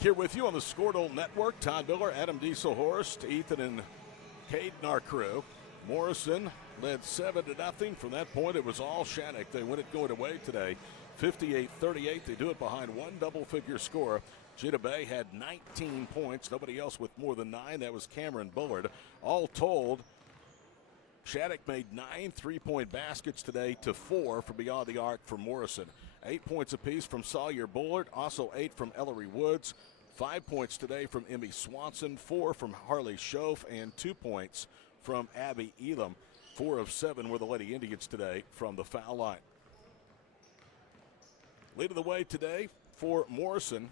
Back here with you on the Squirtle Network. Todd Miller, Adam Dieselhorst, Ethan and Kate and our crew. Morrison led 7-0. From that point, it was all Shattuck. They win it going away today, 58-38. They do it behind one double-figure score. Jita Bay had 19 points. Nobody else with more than 9. That was Cameron Bullard. All told, Shattuck made 9 3-point baskets today to 4 from beyond the arc for Morrison. 8 points apiece from Sawyer Bullard, also 8 from Ellery Woods. 5 points today from Emmy Swanson, 4 from Harley Schoaf, and 2 points from Abby Elam. 4 of 7 were the Lady Indians today from the foul line. Leading the way today for Morrison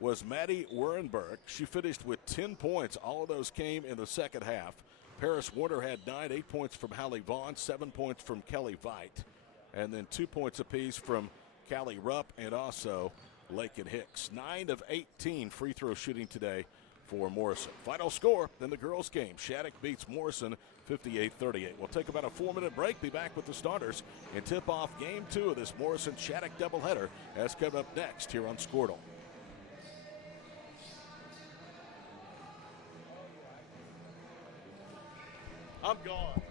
was Maddie Wernberg. She finished with 10 points. All of those came in the second half. Paris Warner had 9, 8 points from Hallie Vaughn, 7 points from Kelly Veit, and then 2 points apiece from Callie Rupp and also Lakin Hicks. 9 of 18 free throw shooting today for Morrison. Final score in the girls' game. Shattuck beats Morrison 58-38. We'll take about a 4-minute break, be back with the starters, and tip off game 2 of this Morrison-Shattuck doubleheader as coming up next here on Squirtle. I'm gone.